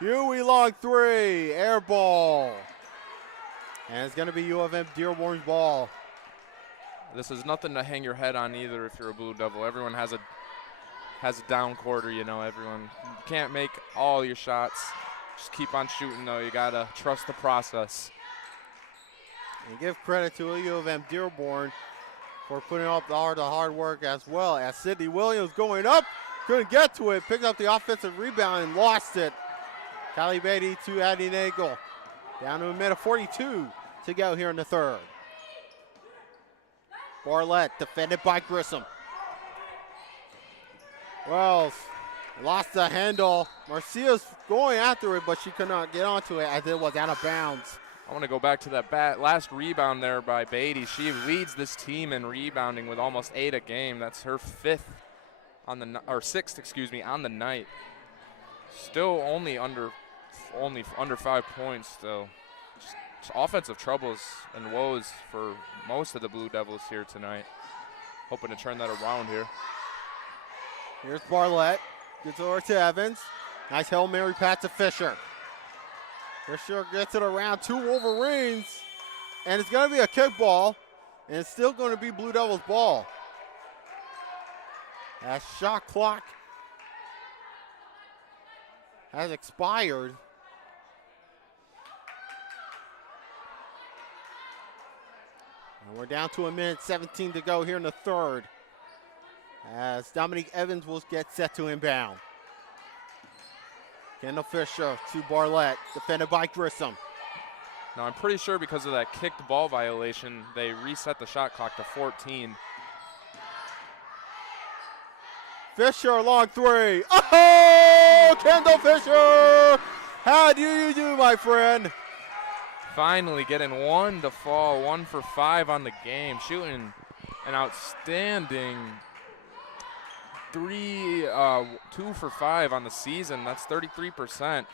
Huey long three, air ball. And it's going to be UM-Dearborn's ball. This is nothing to hang your head on either if you're a Blue Devil. Everyone has a down quarter, you know. Everyone can't make all your shots. Just keep on shooting, though. You got to trust the process. And give credit to UM-Dearborn for putting up all the hard work as well as Sydney Williams going up. Couldn't get to it. Picked up the offensive rebound and lost it. Callie Beatty to Addie Nagel. Down to a minute 42 to go here in the third. Barlett defended by Grissom. Wells lost the handle. Marcia's going after it, but she could not get onto it as it was out of bounds. I want to go back to that last rebound there by Beatty. She leads this team in rebounding with almost 8 a game. That's her sixth on the night. Still only under 5 points though. Just offensive troubles and woes for most of the Blue Devils here tonight. Hoping to turn that around here. Here's Barlett. Gets over to Evans. Nice Hail Mary pass to Fisher. Fisher gets it around 2 Wolverines. And it's going to be a kickball. And it's still going to be Blue Devils ball. That shot clock has expired. And we're down to a minute 17 to go here in the third. As Dominique Evans will get set to inbound. Kendall Fisher to Barlett, defended by Grissom. Now I'm pretty sure because of that kicked ball violation, they reset the shot clock to 14. Fisher, long three. Oh, Kendall Fisher! How do you do, my friend? Finally getting one to fall, 1 for 5 on the game. Shooting an outstanding 2 for 5 on the season. That's 33%.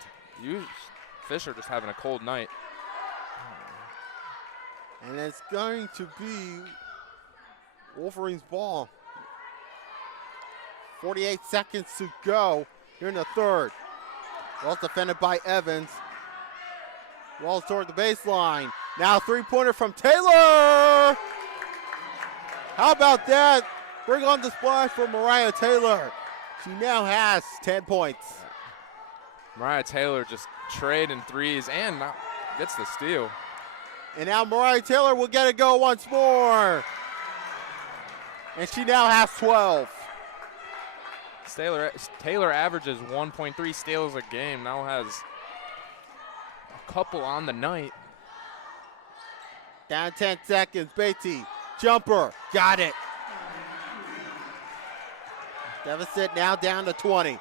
Fisher just having a cold night. And it's going to be Wolverines ball. 48 seconds to go here in the third. Well defended by Evans. Wells toward the baseline. Now three-pointer from Taylor. How about that? Bring on the splash for Mariah Taylor. She now has 10 points. Mariah Taylor just trading threes and gets the steal. And now Mariah Taylor will get it go once more. And she now has 12. Taylor averages 1.3 steals a game. Now has a couple on the night. Down 10 seconds. Beatty, jumper, got it. Deficit now down to 20.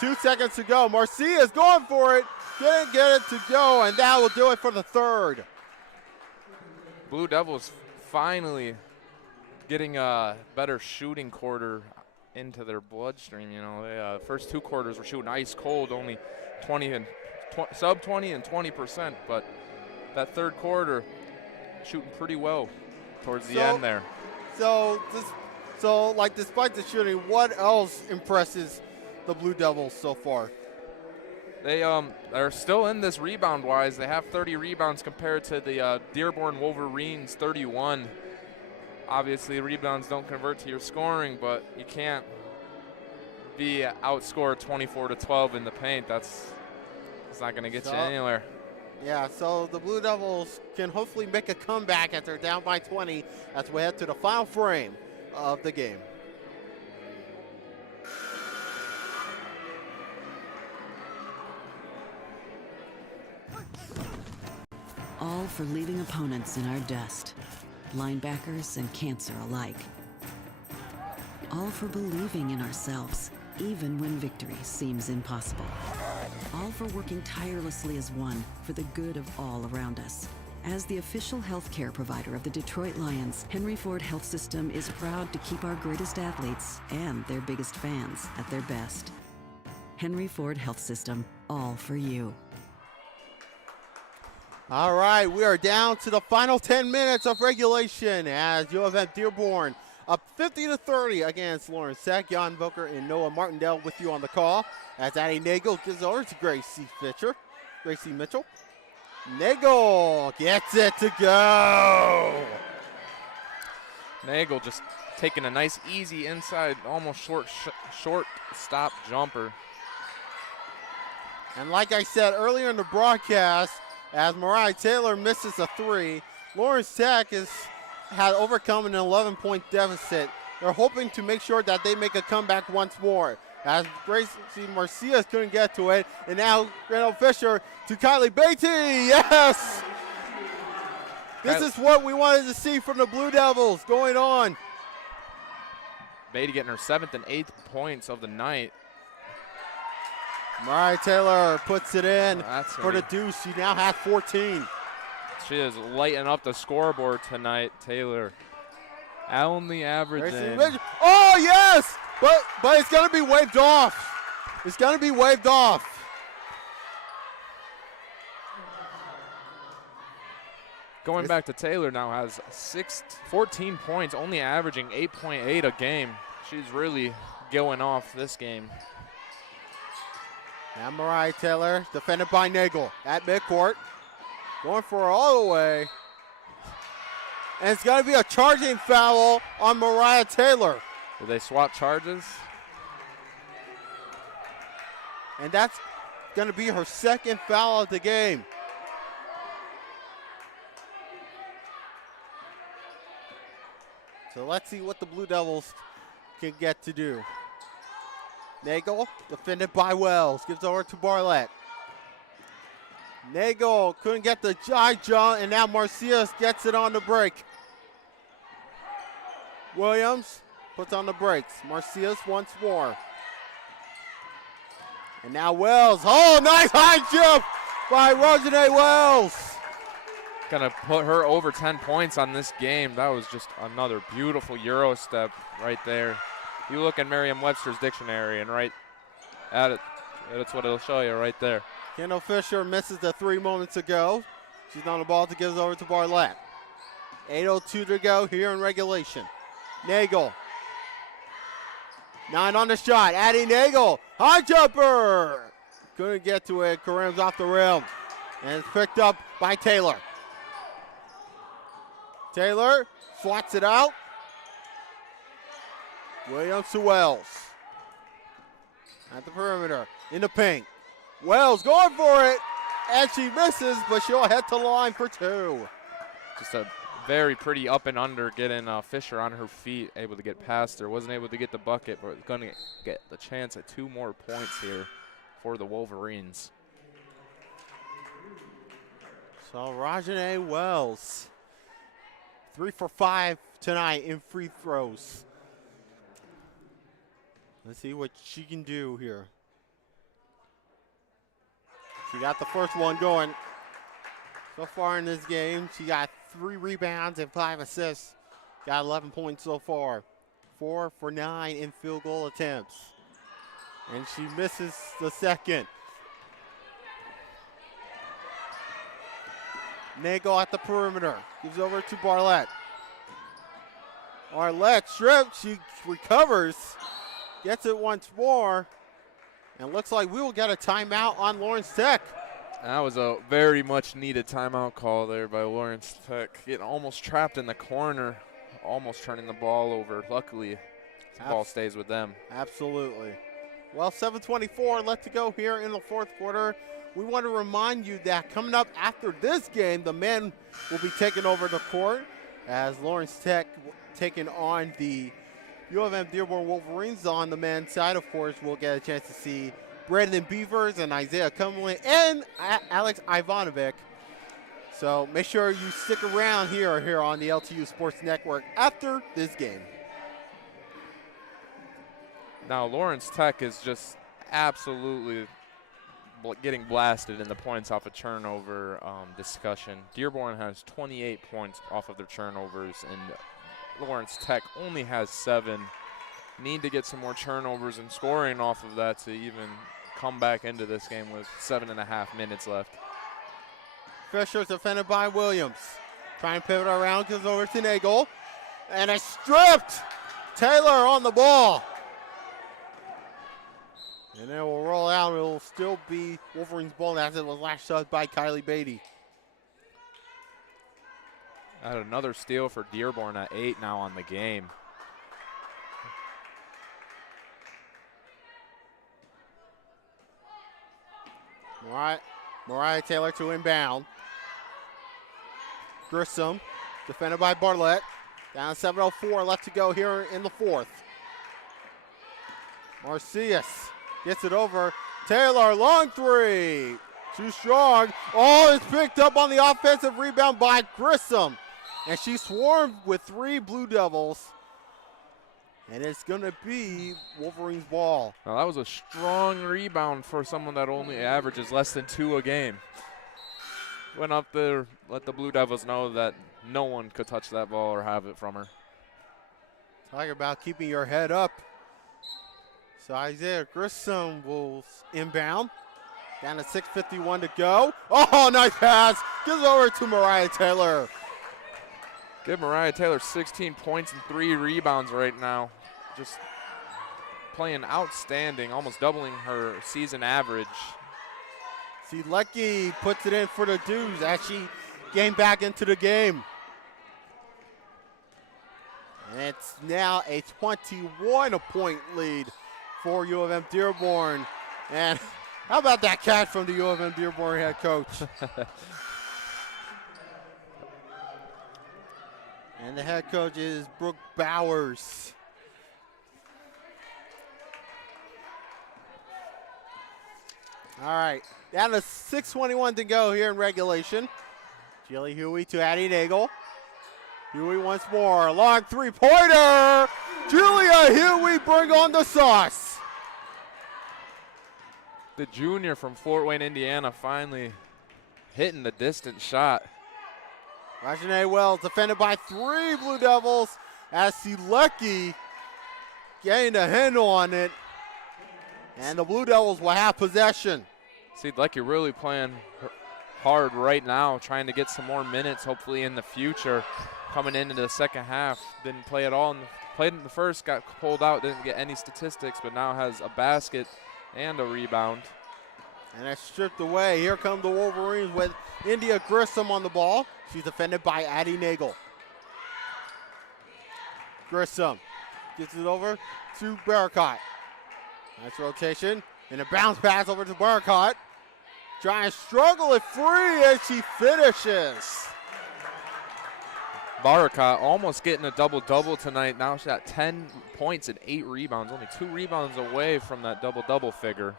2 seconds to go. Marcia is going for it. Didn't get it to go, and that will do it for the third. Blue Devils finally getting a better shooting quarter into their bloodstream. You know, they, first 2 quarters were shooting ice cold, only sub 20 and 20%, but that third quarter shooting pretty well towards the end there. So, despite the shooting, what else impresses the Blue Devils so far? They are still in this rebound-wise. They have 30 rebounds compared to the Dearborn Wolverines 31. Obviously, rebounds don't convert to your scoring, but you can't be outscored 24-12 in the paint. It's not going to get you anywhere. Yeah, so the Blue Devils can hopefully make a comeback as they're down by 20 as we head to the final frame of the game. All for leaving opponents in our dust, linebackers and cancer alike. All for believing in ourselves, even when victory seems impossible. All for working tirelessly as one for the good of all around us. As the official healthcare provider of the Detroit Lions, Henry Ford Health System is proud to keep our greatest athletes and their biggest fans at their best. Henry Ford Health System, all for you. All right, we are down to the final 10 minutes of regulation as UM-Dearborn up 50-30 against Lawrence Tech. Jan Boker and Noah Martindale with you on the call as Addie Nagel gives over to Gracie Mitchell. Nagel gets it to go. Nagel just taking a nice, easy inside, almost short stop jumper. And like I said earlier in the broadcast, as Mariah Taylor misses a three. Lawrence Tech had overcome an 11-point deficit. They're hoping to make sure that they make a comeback once more. As Gracie Marcias couldn't get to it, and now Randall Fisher to Kylie Beatty. Yes! This is what we wanted to see from the Blue Devils going on. Beatty getting her 7th and 8th points of the night. Mariah Taylor puts it in for the deuce. She now has 14. She is lighting up the scoreboard tonight, Taylor. Only averaging. Oh, yes! But it's going to be waved off. It's going to be waved off. Going back to Taylor now has 14 points, only averaging 8.8 a game. She's really going off this game. Now Mariah Taylor, defended by Nagel at midcourt. Going for it all the way. And it's going to be a charging foul on Mariah Taylor. Will they swap charges? And that's going to be her second foul of the game. So let's see what the Blue Devils can get to do. Nagel, defended by Wells, gives over to Barlett. Nagel couldn't get the high jump, and now Marcias gets it on the break. Williams puts on the brakes. Marcias once more. And now Wells. Oh, nice high jump by Rojane Wells. Gonna put her over 10 points on this game. That was just another beautiful Euro step right there. You look at Merriam-Webster's dictionary and right at it, that's what it'll show you right there. Kendall Fisher misses the three moments ago. She's on the ball to give it over to Barlett. 8:02 to go here in regulation. Nagel. 9 on the shot. Addie Nagel. High jumper. Couldn't get to it. Karim's off the rim. And it's picked up by Taylor. Taylor swats it out. Williams to Wells. At the perimeter. In the paint. Wells going for it. And she misses, but she'll head to the line for two. Just a very pretty up and under, getting Fisher on her feet, able to get past her. Wasn't able to get the bucket, but going to get the chance at 2 more points here for the Wolverines. So Rajane Wells, 3 for 5 tonight in free throws. Let's see what she can do here. She got the first one going. So far in this game, she got 3 rebounds and 5 assists. Got 11 points so far. 4 for 9 in field goal attempts. And she misses the second. Nagel at the perimeter. Gives over to Barlett. Barlett stripped. She recovers. Gets it once more. And looks like we will get a timeout on Lawrence Tech. That was a very much needed timeout call there by Lawrence Tech. Getting almost trapped in the corner, almost turning the ball over. Luckily, the ball stays with them. Absolutely. Well, 7:24 left to go here in the fourth quarter. We want to remind you that coming up after this game, the men will be taking over the court as Lawrence Tech taking on the UM-Dearborn Wolverines. On the men's side, of course, we'll get a chance to see Brandon Beavers and Isaiah Cumberland and Alex Ivanovic. So make sure you stick around here on the LTU Sports Network after this game. Now Lawrence Tech is just absolutely getting blasted in the points off a turnover discussion. Dearborn has 28 points off of their turnovers, and Lawrence Tech only has 7. Need to get some more turnovers and scoring off of that to even come back into this game with 7.5 minutes left. Fisher's defended by Williams. Trying to pivot around, goes over to Nagel. And it's stripped. Taylor on the ball. And then we'll roll out. It'll still be Wolverines' ball as it was last shot by Kylie Beatty. Got another steal for Dearborn at 8 now on the game. Mariah Taylor to inbound. Grissom, defended by Bartlett. Down 7:04 left to go here in the fourth. Marcius gets it over. Taylor, long three. Too strong. Oh, it's picked up on the offensive rebound by Grissom. And she swarmed with 3 Blue Devils. And it's going to be Wolverines' ball. Now that was a strong rebound for someone that only averages less than 2 a game. Went up there, let the Blue Devils know that no one could touch that ball or have it from her. Talking about keeping your head up. So Isaiah Grissom will inbound. Down to 6:51 to go. Oh, nice pass. Gives over to Mariah Taylor. Give Mariah Taylor 16 points and 3 rebounds right now. Just playing outstanding, almost doubling her season average. Lecky puts it in for the Dews as she came back into the game. And it's now a 21-point lead for U of M Dearborn. And how about that catch from the U of M Dearborn head coach? And the head coach is Brooke Bowers. All right, down to 6:21 to go here in regulation. Jilly Huey to Addie Nagel. Huey once more, long three-pointer. Julia Huey, bring on the sauce. The junior from Fort Wayne, Indiana, finally hitting the distant shot. Rajanae Wells defended by 3 Blue Devils as Lecky gained a handle on it. And the Blue Devils will have possession. Lecky really playing hard right now, trying to get some more minutes, hopefully in the future. Coming into the second half, didn't play at all. Played in the first, got pulled out, didn't get any statistics, but now has a basket and a rebound. And that's stripped away. Here come the Wolverines with India Grissom on the ball. She's defended by Addie Nagel. Grissom gets it over to Barricott. Nice rotation. And a bounce pass over to Barricott. Trying to struggle it free as she finishes. Barricott almost getting a double-double tonight. Now she's got 10 points and 8 rebounds. Only 2 rebounds away from that double-double figure.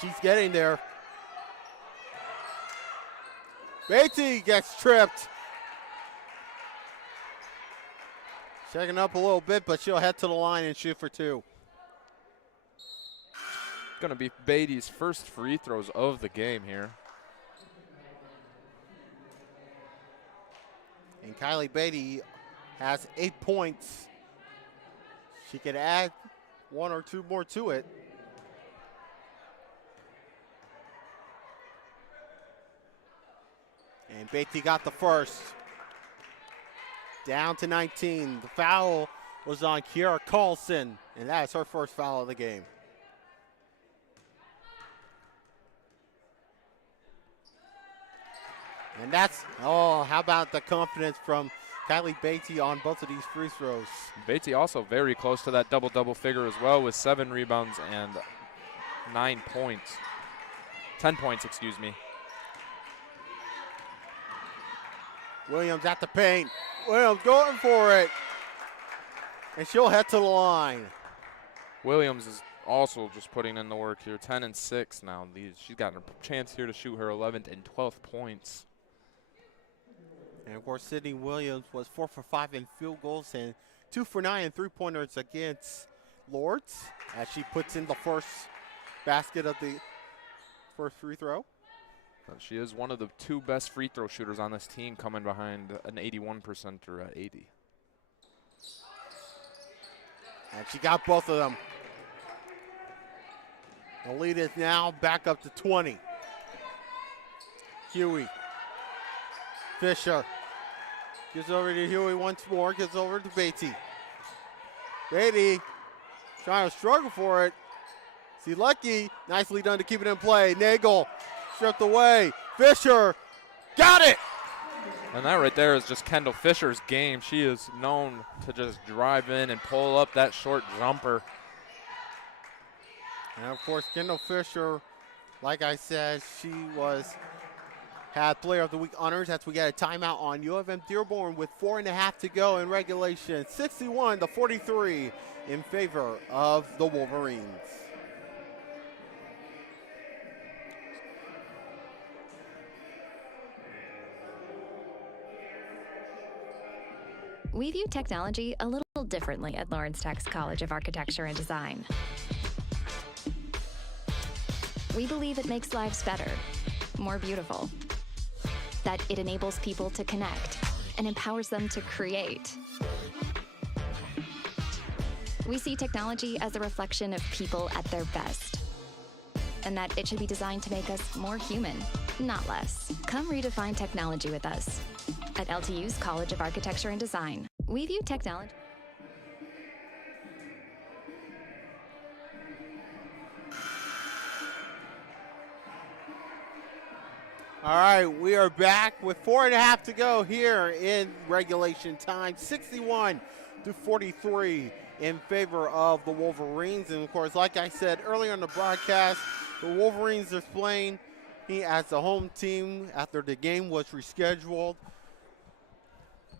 She's getting there. Beatty gets tripped. Checking up a little bit, but she'll head to the line and shoot for 2. Going to be Beatty's first free throws of the game here. And Kylie Beatty has 8 points. She could add 1 or 2 more to it. And Beatty got the first. Down to 19. The foul was on Kiara Carlson, and that is her first foul of the game. And that's, oh, how about the confidence from Kylie Beatty on both of these free throws. Beatty also very close to that double-double figure as well with 7 rebounds and 9 points. 10 points, excuse me. Williams at the paint. Williams going for it. And she'll head to the line. Williams is also just putting in the work here. 10 and 6 now. She's got a chance here to shoot her 11th and 12th points. And of course, Sydney Williams was 4 for 5 in field goals and 2 for 9 in three-pointers against Lords as she puts in the first basket of the first free throw. She is one of the 2 best free throw shooters on this team, coming behind an 81%er at 80. And she got both of them. The lead is now back up to 20. Huey. Fisher. Gives over to Huey once more. Gives over to Beatty. Beatty trying to struggle for it. Lucky. Nicely done to keep it in play. Nagel stripped away. Fisher. Got it. And that right there is just Kendall Fisher's game. She is known to just drive in and pull up that short jumper. And of course, Kendall Fisher Like I said, she had Player of the Week honors as we get a timeout on UM-Dearborn with 4.5 to go in regulation. 61-43 in favor of the Wolverines. We view technology a little differently at Lawrence Tech's College of Architecture and Design. We believe it makes lives better, more beautiful, that it enables people to connect and empowers them to create. We see technology as a reflection of people at their best, and that it should be designed to make us more human, not less. Come redefine technology with us at LTU's College of Architecture and Design. We view technology. All right, we are back with 4.5 to go here in regulation time. 61-43 in favor of the Wolverines. And of course, like I said earlier in the broadcast, the Wolverines are playing as the home team after the game was rescheduled.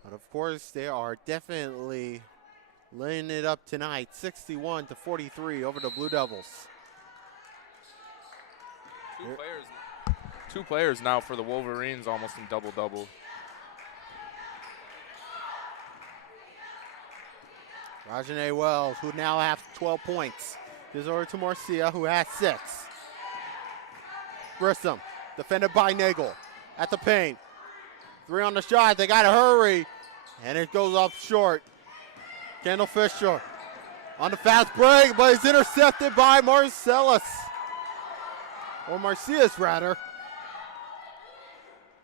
But of course, they are definitely laying it up tonight. 61-43 over the Blue Devils. Two players now for the Wolverines, almost in double-double. Rajane Wells, who now has 12 points. Gives over to Marcia, who has 6. Grissom, defended by Nagel at the paint. 3 on the shot, they gotta hurry. And it goes up short. Kendall Fisher on the fast break, but it's intercepted by Marcellus. Or Marcius, rather.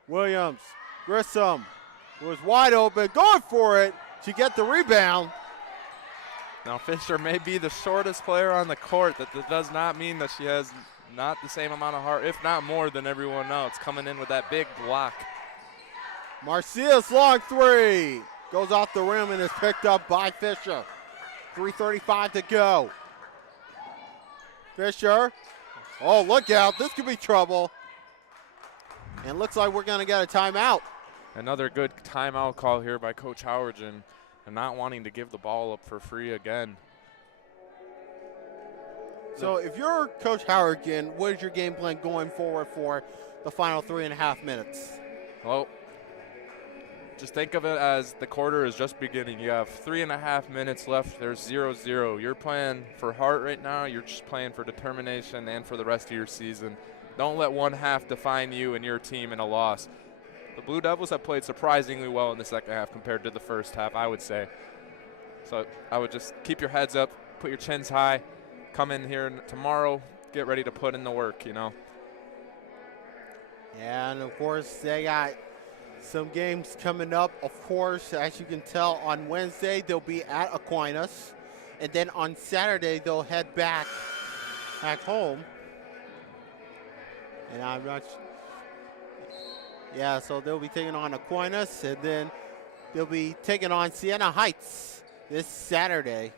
Williams, Grissom was wide open, going for it. She get the rebound. Now Fisher may be the shortest player on the court. That does not mean that she has not the same amount of heart, if not more than everyone else, coming in with that big block. Marcius, long 3. Goes off the rim and is picked up by Fisher. 3:35 to go. Fisher. Oh, look out. This could be trouble. And looks like we're going to get a timeout. Another good timeout call here by Coach Howerton, and not wanting to give the ball up for free again. So if you're Coach Howerton, what is your game plan going forward for the final 3.5 minutes? Well, just think of it as the quarter is just beginning. You have 3.5 minutes left. There's 0-0. You're playing for heart right now. You're just playing for determination and for the rest of your season. Don't let one half define you and your team in a loss. The Blue Devils have played surprisingly well in the second half compared to the first half, I would say. So I would just keep your heads up, put your chins high, come in here tomorrow, get ready to put in the work, you know. Yeah, and of course, they got some games coming up. Of course, as you can tell, on Wednesday, they'll be at Aquinas. And then on Saturday, they'll head back home. And I'm not yeah, so they'll be taking on Aquinas, and then they'll be taking on Siena Heights this Saturday.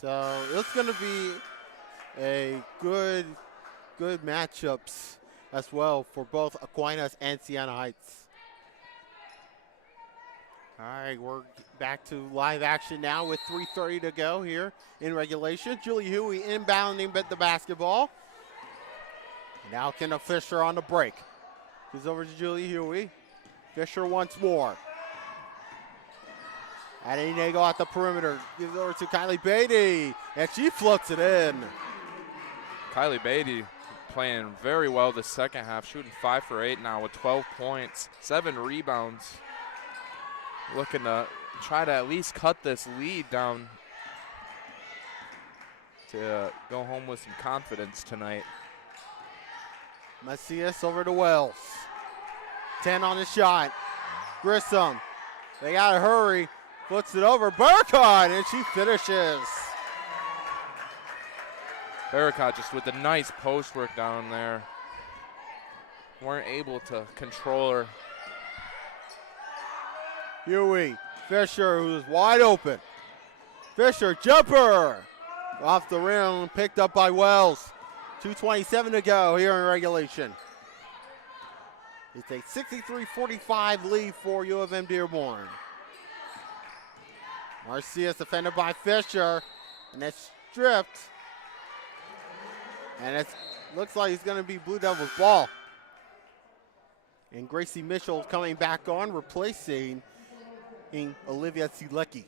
So it's going to be a good matchups as well for both Aquinas and Siena Heights. All right, we're back to live action now with 3:30 to go here in regulation. Julie Huey inbounding the basketball. Now Kendall Fisher on the break. Goes over to Julie Huey. Fisher once more. Addie Nagel at the perimeter. Gives it over to Kylie Beatty. And she floats it in. Kylie Beatty playing very well the second half, shooting 5 for 8 now with 12 points, 7 rebounds. Looking to try to at least cut this lead down to go home with some confidence tonight. Macias over to Wells. 10 on the shot. Grissom. They got to hurry. Puts it over. Burkhardt, and she finishes. Barricott just with the nice post work down there. Weren't able to control her. Huey. Fisher, who's wide open. Fisher, jumper. Off the rim, picked up by Wells. 2:27 to go here in regulation. It's a 63-45 lead for U of M-Dearborn. Marcia's defended by Fisher, and it's stripped. And it looks like it's going to be Blue Devils ball. And Gracie Mitchell coming back on, replacing Olivia Zielecki.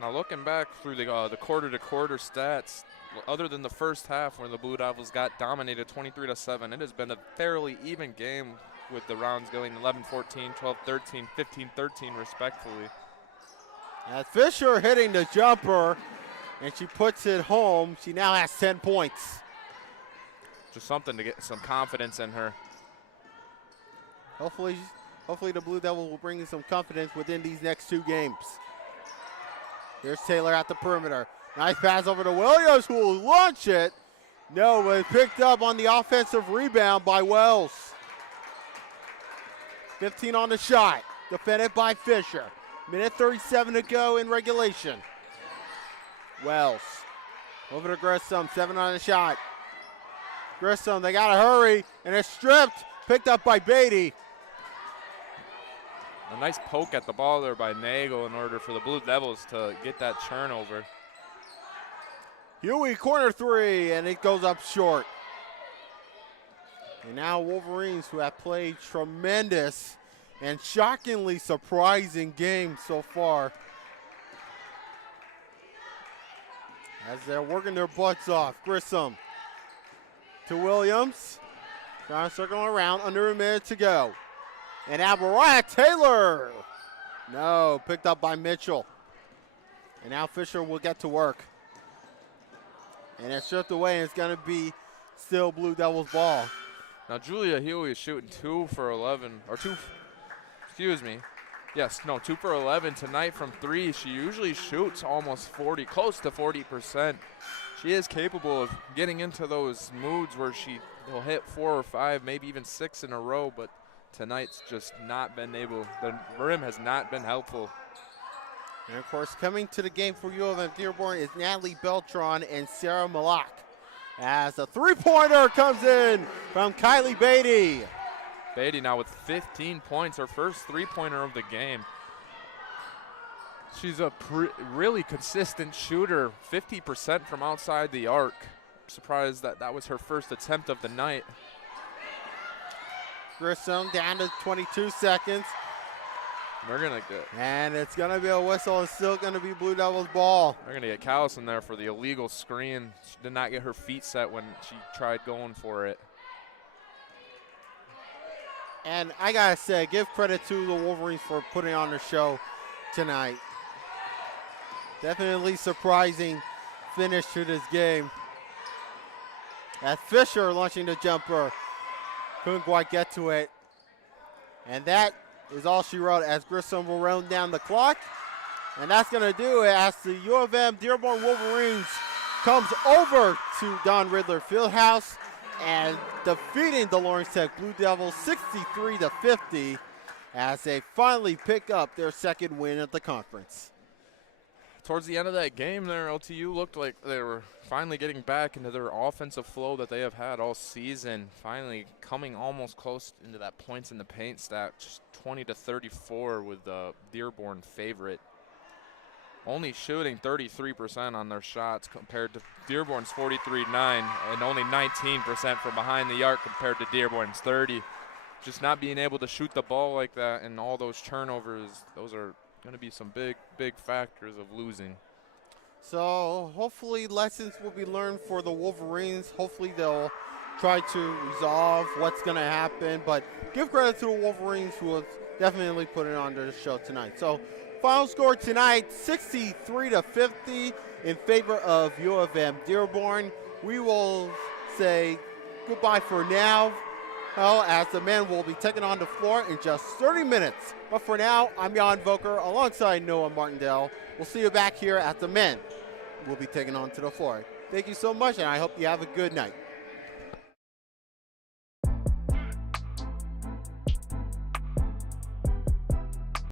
Now looking back through the quarter-to-quarter stats, other than the first half where the Blue Devils got dominated 23-7, it has been a fairly even game with the rounds going 11-14, 12-13, 15-13 respectfully. As Fisher hitting the jumper, and she puts it home. She now has 10 points. Just something to get some confidence in her. Hopefully the Blue Devils will bring in some confidence within these next two games. Here's Taylor at the perimeter. Nice pass over to Williams, who will launch it. No, but picked up on the offensive rebound by Wells. 15 on the shot, defended by Fisher. Minute 37 to go in regulation. Wells over to Grissom, 7 on the shot. Grissom, they gotta hurry, and it's stripped, picked up by Beatty. A nice poke at the ball there by Nagel in order for the Blue Devils to get that turnover. Huey, corner three, and it goes up short. And now Wolverines, who have played tremendous and shockingly surprising game so far, as they're working their butts off. Grissom to Williams, trying to circle around, under a minute to go. And now Mariah Taylor. No, picked up by Mitchell. And now Fisher will get to work. And it's stripped away, and it's going to be still Blue Devils ball. Now Julia Huey is shooting 2 for 11, or 2 for 11 tonight from 3. She usually shoots almost 40, close to 40%. She is capable of getting into those moods where she will hit 4 or 5, maybe even 6 in a row, but tonight's just not been able, the rim has not been helpful. And of course, coming to the game for U of M-Dearborn is Natalie Beltran and Sarah Malak. As a three-pointer comes in from Kylie Beatty. Beatty now with 15 points, her first three-pointer of the game. She's a really consistent shooter, 50% from outside the arc. Surprised that was her first attempt of the night. Grissom down to 22 seconds. We're going to get. And it's going to be a whistle. It's still going to be Blue Devils ball. They're going to get Callison there for the illegal screen. She did not get her feet set when she tried going for it. And I got to say, give credit to the Wolverines for putting on the show tonight. Definitely surprising finish to this game. As Fisher launching the jumper. Couldn't quite get to it. And that is all she wrote as Grissom will round down the clock. And that's going to do it as the U of M Dearborn Wolverines comes over to Don Ridler Field House and defeating the Lawrence Tech Blue Devils 63-50 as they finally pick up their second win at the conference. Towards the end of that game there, LTU looked like they were finally getting back into their offensive flow that they have had all season, finally coming almost close into that points in the paint stat, just 20-34 with the Dearborn favorite. Only shooting 33% on their shots compared to Dearborn's 43-9, and only 19% from behind the arc compared to Dearborn's 30. Just not being able to shoot the ball like that and all those turnovers, those are going to be some big factors of losing. So hopefully lessons will be learned for the Wolverines. Hopefully they'll try to resolve what's going to happen. But give credit to the Wolverines who have definitely put it on the show tonight. So final score tonight, 63-50 in favor of U of M Dearborn. We will say goodbye for now. As the men will be taking on the floor in just 30 minutes. But for now, I'm Jan Voker alongside Noah Martindale. We'll see you back here at the men. We'll be taking on to the floor. Thank you so much, and I hope you have a good night.